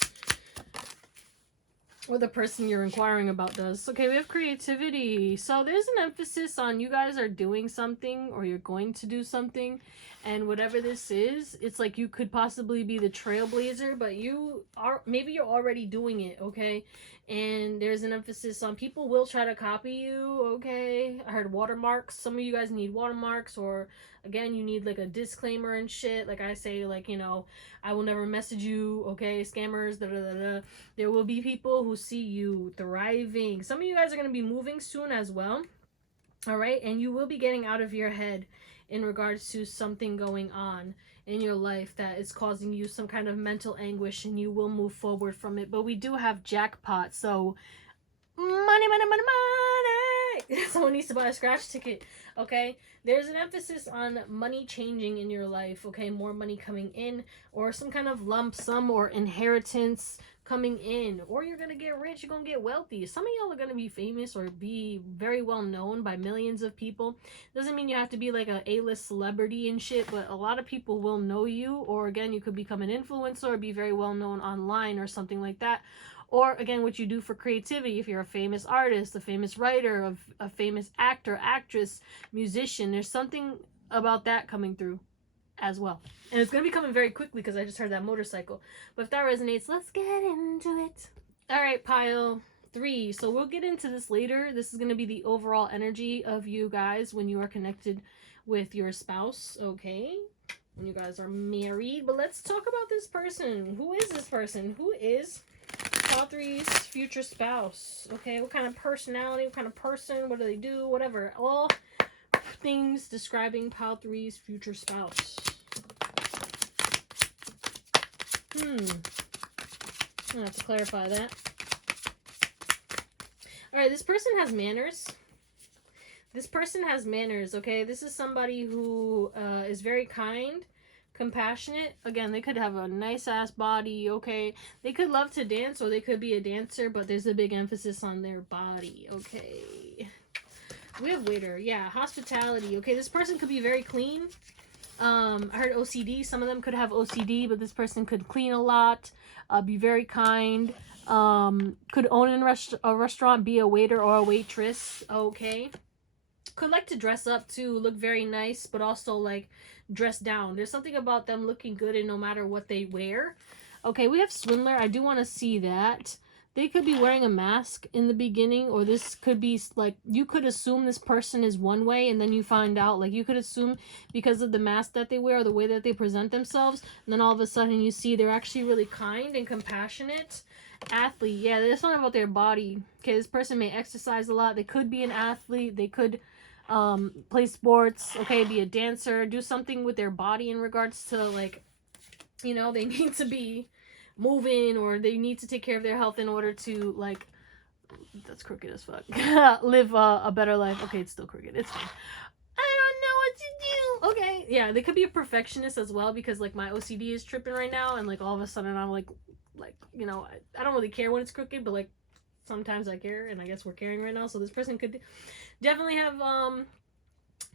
Or the person you're inquiring about does. Okay, we have creativity. So there's an emphasis on you guys are doing something or you're going to do something. And whatever this is, it's like you could possibly be the trailblazer, but maybe you're already doing it, okay? And there's an emphasis on people will try to copy you, okay? I heard watermarks. Some of you guys need watermarks, or again, you need like a disclaimer and shit. Like I say, like, you know, I will never message you, okay? Scammers, da da da da. There will be people who see you thriving. Some of you guys are going to be moving soon as well, all right? And you will be getting out of your head in regards to something going on in your life that is causing you some kind of mental anguish, and you will move forward from it. But we do have jackpot, so money, money, money, money. Someone needs to buy a scratch ticket, okay? There's an emphasis on money changing in your life, okay? More money coming in, or some kind of lump sum or inheritance coming in, or you're gonna get rich, you're gonna get wealthy. Some of y'all are gonna be famous or be very well known by millions of people. Doesn't mean you have to be like a A-list celebrity and shit, but a lot of people will know you, or again, you could become an influencer or be very well known online or something like that. Or again, what you do for creativity, if you're a famous artist, a famous writer, a famous actor, actress, musician, there's something about that coming through as well. And it's going to be coming very quickly because I just heard that motorcycle. But if that resonates, let's get into it. All right, pile 3. So we'll get into this later. This is going to be the overall energy of you guys when you are connected with your spouse, okay? When you guys are married. But let's talk about this person. Who is this person? Who is pile 3's future spouse? Okay, what kind of personality, what kind of person, what do they do, whatever. All things describing pile 3's future spouse. I have to clarify that. Alright, this person has manners. This person has manners, okay? This is somebody who is very kind, compassionate. Again, they could have a nice ass body, okay? They could love to dance, or they could be a dancer, but there's a big emphasis on their body, okay? We have waiter. Yeah, hospitality. Okay, this person could be very clean. I heard OCD. Some of them could have OCD, but this person could clean a lot, be very kind, could own a restaurant, be a waiter or a waitress, okay? Could like to dress up too, look very nice, but also like dress down. There's something about them looking good and no matter what they wear. Okay, we have swindler. I do want to see that. They could be wearing a mask in the beginning, or this could be like, you could assume this person is one way and then you find out, like you could assume because of the mask that they wear or the way that they present themselves, and then all of a sudden you see they're actually really kind and compassionate. Athlete, yeah, there's something about their body. Okay, this person may exercise a lot. They could be an athlete. They could play sports, okay, be a dancer, do something with their body in regards to, like, you know, they need to be moving, or they need to take care of their health in order to, like, that's crooked as fuck, live a better life. Okay, it's still crooked, it's fine. I don't know what to do. Okay, yeah, they could be a perfectionist as well, because like my OCD is tripping right now, and like all of a sudden I'm like you know, I don't really care when it's crooked, but like sometimes I care, and I guess we're caring right now. So this person could definitely have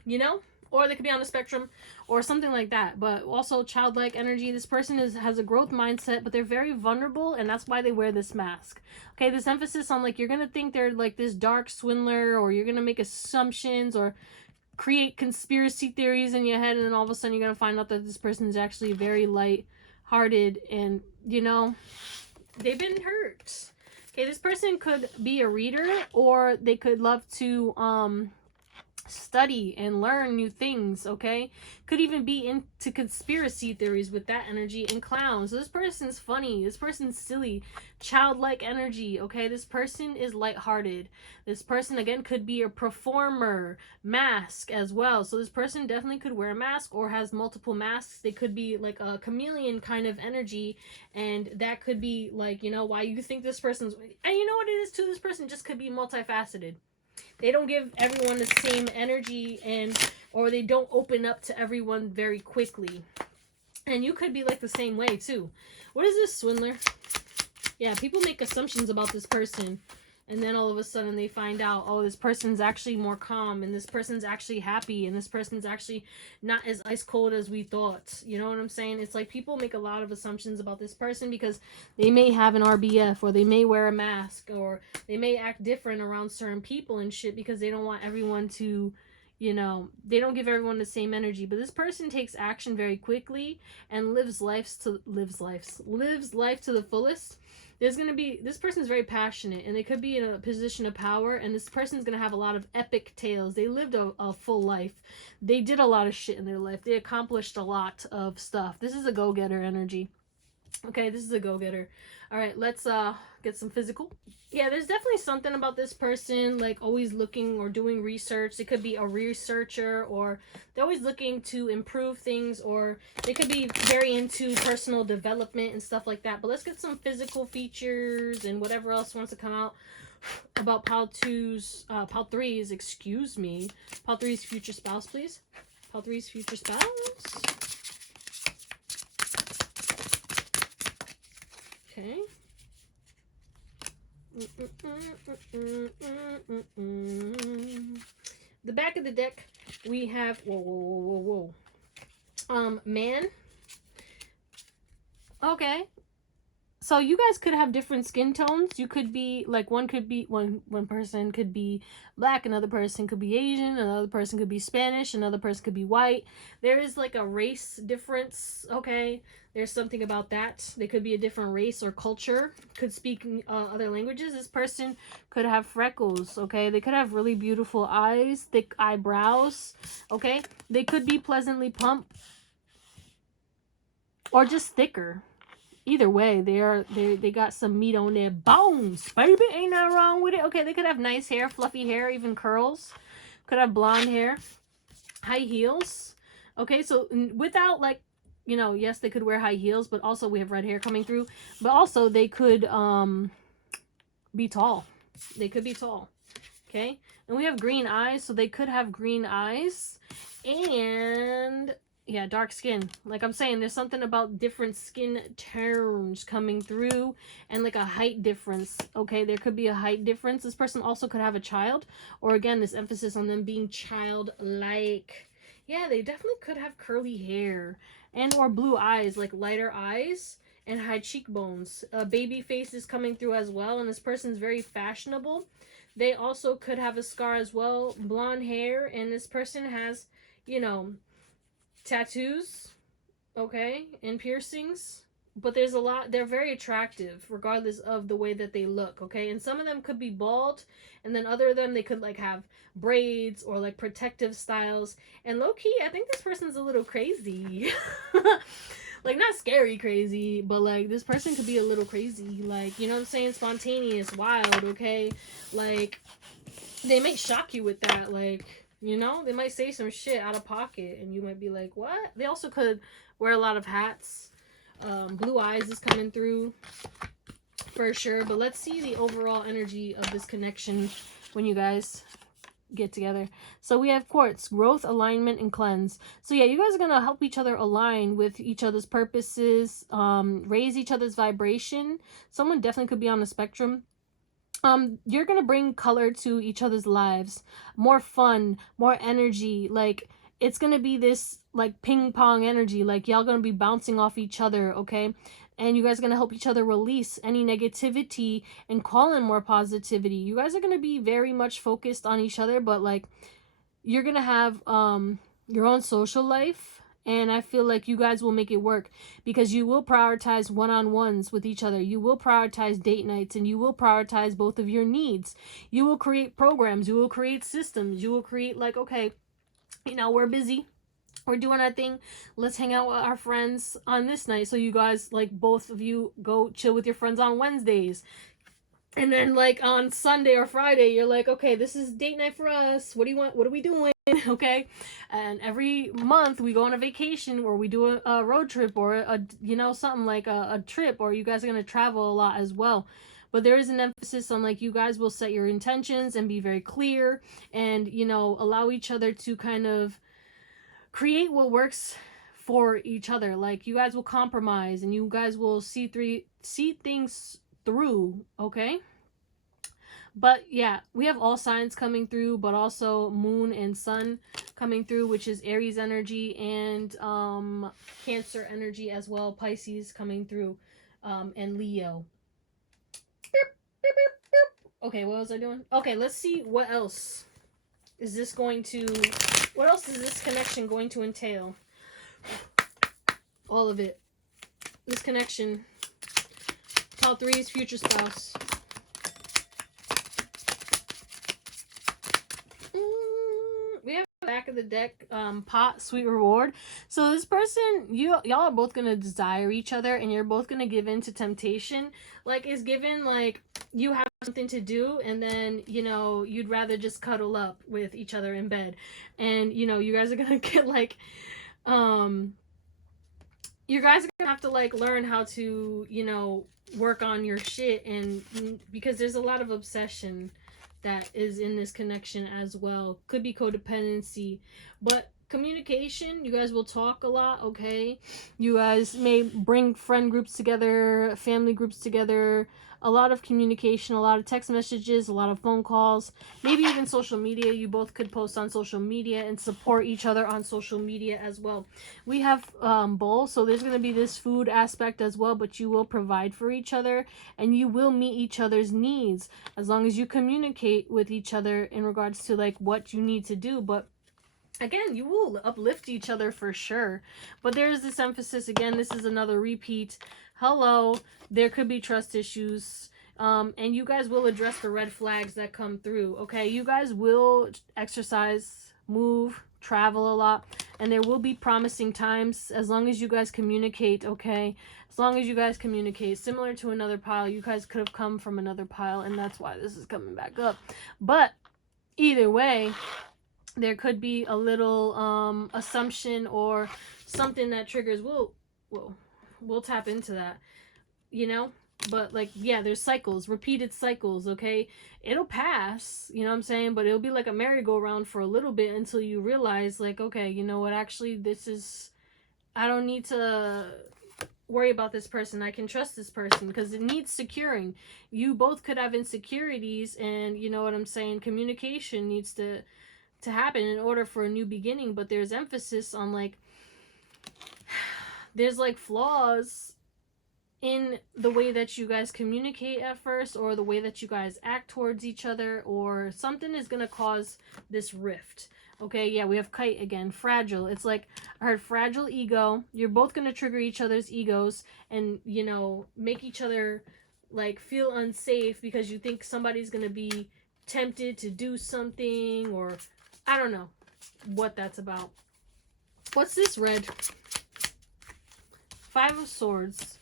you know, or they could be on the spectrum or something like that. But also childlike energy. This person has a growth mindset, but they're very vulnerable, and that's why they wear this mask. Okay, this emphasis on like you're gonna think they're like this dark swindler, or you're gonna make assumptions or create conspiracy theories in your head, and then all of a sudden you're gonna find out that this person is actually very light-hearted, and you know, they've been hurt. Okay, this person could be a reader, or they could love to study and learn new things, okay? Could even be into conspiracy theories with that energy, and clowns. So this person's funny, this person's silly, childlike energy, okay? This person is lighthearted. This person, again, could be a performer, mask as well. So this person definitely could wear a mask or has multiple masks. They could be like a chameleon kind of energy, and that could be like, you know, why you think this person's, and you know what it is too, this person just could be multifaceted. They don't give everyone the same energy, and or they don't open up to everyone very quickly. And you could be like the same way too. What is this, swindler? Yeah, people make assumptions about this person, and then all of a sudden they find out, oh, this person's actually more calm, and this person's actually happy, and this person's actually not as ice cold as we thought. You know what I'm saying? It's like people make a lot of assumptions about this person because they may have an RBF, or they may wear a mask, or they may act different around certain people and shit because they don't want everyone to, you know, they don't give everyone the same energy. But this person takes action very quickly and lives life to the fullest. There's going to be, this person's very passionate, and they could be in a position of power, and this person's going to have a lot of epic tales. They lived a full life. They did a lot of shit in their life. They accomplished a lot of stuff. This is a go-getter energy. Okay, this is a go-getter. All right, let's get some physical. Yeah, there's definitely something about this person, like always looking or doing research. They could be a researcher, or they're always looking to improve things, or they could be very into personal development and stuff like that. But let's get some physical features and whatever else wants to come out about Pal 3's, excuse me. Pal 3's future spouse, please. Pal 3's future spouse. Okay. The back of the deck, we have whoa. Man. Okay. So you guys could have different skin tones. You could be like, one person could be black, another person could be Asian, another person could be Spanish, another person could be white. There is like a race difference, okay? There's something about that. They could be a different race or culture, could speak other languages. This person could have freckles, okay? They could have really beautiful eyes, thick eyebrows, okay? They could be pleasantly plump or just thicker. Either way, they got some meat on their bones, baby. Ain't nothing wrong with it. Okay, they could have nice hair, fluffy hair, even curls. Could have blonde hair, high heels. Okay, so without, like, you know, yes, they could wear high heels, but also we have red hair coming through. But also they could be tall. They could be tall. Okay, and we have green eyes, so they could have green eyes, and yeah, dark skin. Like I'm saying, there's something about different skin tones coming through, and like a height difference. Okay, there could be a height difference. This person also could have a child, or again, this emphasis on them being childlike. Yeah, they definitely could have curly hair and or blue eyes, like lighter eyes and high cheekbones. A baby face is coming through as well, and this person's very fashionable. They also could have a scar as well, blonde hair, and this person has, you know, tattoos, okay, and piercings. But there's a lot, they're very attractive regardless of the way that they look, okay? And some of them could be bald, and then other of them, they could like have braids or like protective styles. And low-key, I think this person's a little crazy. Like, not scary crazy, but like this person could be a little crazy, like, you know what I'm saying, spontaneous, wild, okay? Like, they might shock you with that, like, you know, they might say some shit out of pocket and you might be like, what? They also could wear a lot of hats. Blue eyes is coming through for sure. But let's see the overall energy of this connection when you guys get together. So we have quartz, growth, alignment, and cleanse. So yeah, you guys are going to help each other align with each other's purposes, raise each other's vibration. Someone definitely could be on the spectrum. You're gonna bring color to each other's lives, more fun, more energy. Like, it's gonna be this like ping pong energy, like y'all gonna be bouncing off each other, okay? And you guys are gonna help each other release any negativity and call in more positivity. You guys are gonna be very much focused on each other, but like, you're gonna have your own social life, And I feel like you guys will make it work because you will prioritize one-on-ones with each other. You will prioritize date nights, and you will prioritize both of your needs. You will create programs. You will create systems. You will create like, okay, you know, we're busy. We're doing our thing. Let's hang out with our friends on this night. So you guys, like, both of you go chill with your friends on Wednesdays. And then, like, on Sunday or Friday, you're like, okay, this is date night for us. What do you want? What are we doing? Okay. And every month we go on a vacation, or we do a road trip, or a, you know, something like a trip, or you guys are going to travel a lot as well. But there is an emphasis on, like, you guys will set your intentions and be very clear, and, you know, allow each other to kind of create what works for each other. Like, you guys will compromise, and you guys will see things through, okay? But yeah, we have all signs coming through, but also moon and sun coming through, which is Aries energy, and Cancer energy as well, Pisces coming through, and Leo. Okay, what was I doing? Okay, let's see what else is this going to, what else is this connection going to entail? All of it. This connection. Top 3 is future spouse. We have back of the deck, pot, sweet reward. So this person, y'all are both gonna desire each other, and you're both gonna give in to temptation. Like, is given, like, you have something to do, and then, you know, you'd rather just cuddle up with each other in bed. And, you know, you guys are gonna get, like, you guys are gonna have to, like, learn how to, you know, work on your shit, and because there's a lot of obsession that is in this connection as well. Could be codependency, but communication, you guys will talk a lot, okay? You guys may bring friend groups together, family groups together, a lot of communication, a lot of text messages, a lot of phone calls, maybe even social media. You both could post on social media and support each other on social media as well. We have bowl, so there's going to be this food aspect as well, but you will provide for each other, and you will meet each other's needs as long as you communicate with each other in regards to, like, what you need to do. But again, you will uplift each other for sure. But there's this emphasis, again, this is another repeat. Hello, there could be trust issues. And you guys will address the red flags that come through, okay? You guys will exercise, move, travel a lot. And there will be promising times as long as you guys communicate, okay? As long as you guys communicate. Similar to another pile, you guys could have come from another pile, and that's why this is coming back up. But either way, there could be a little assumption or something that triggers. We'll tap into that, you know? But, like, yeah, there's cycles, repeated cycles, okay? It'll pass, you know what I'm saying? But it'll be like a merry-go-round for a little bit until you realize, like, okay, you know what? Actually, I don't need to worry about this person. I can trust this person because it needs securing. You both could have insecurities, and, you know what I'm saying? Communication needs to happen in order for a new beginning, but there's emphasis on, like, there's, like, flaws in the way that you guys communicate at first, or the way that you guys act towards each other, or something is gonna cause this rift. Okay, yeah, we have kite again. Fragile. It's like, I heard fragile ego. You're both gonna trigger each other's egos, and, you know, make each other, like, feel unsafe because you think somebody's gonna be tempted to do something, or I don't know what that's about. What's this red? 5 of Swords.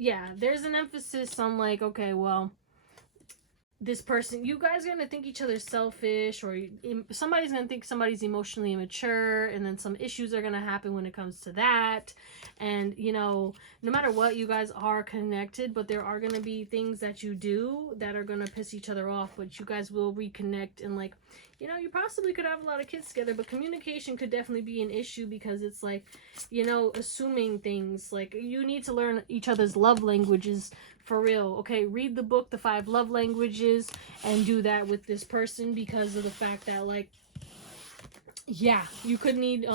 Yeah, there's an emphasis on, like, okay, well, this person, you guys are going to think each other's selfish, or somebody's going to think somebody's emotionally immature, and then some issues are going to happen when it comes to that. And, you know, no matter what, you guys are connected, but there are going to be things that you do that are going to piss each other off, but you guys will reconnect. And, like, you know, you possibly could have a lot of kids together, but communication could definitely be an issue because it's like, you know, assuming things. Like, you need to learn each other's love languages for real. Okay, read the book, The 5 Love Languages, and do that with this person because of the fact that, like, yeah, you could need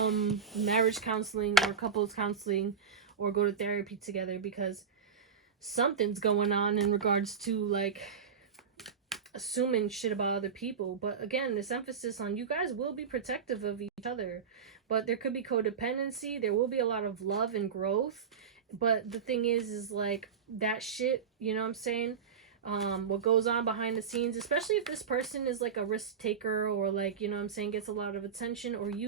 marriage counseling or couples counseling or go to therapy together because something's going on in regards to, like, assuming shit about other people. But again, this emphasis on you guys will be protective of each other, but there could be codependency. There will be a lot of love and growth. But the thing is like that shit, you know what I'm saying? What goes on behind the scenes, especially if this person is like a risk taker or like, you know what I'm saying, gets a lot of attention, or you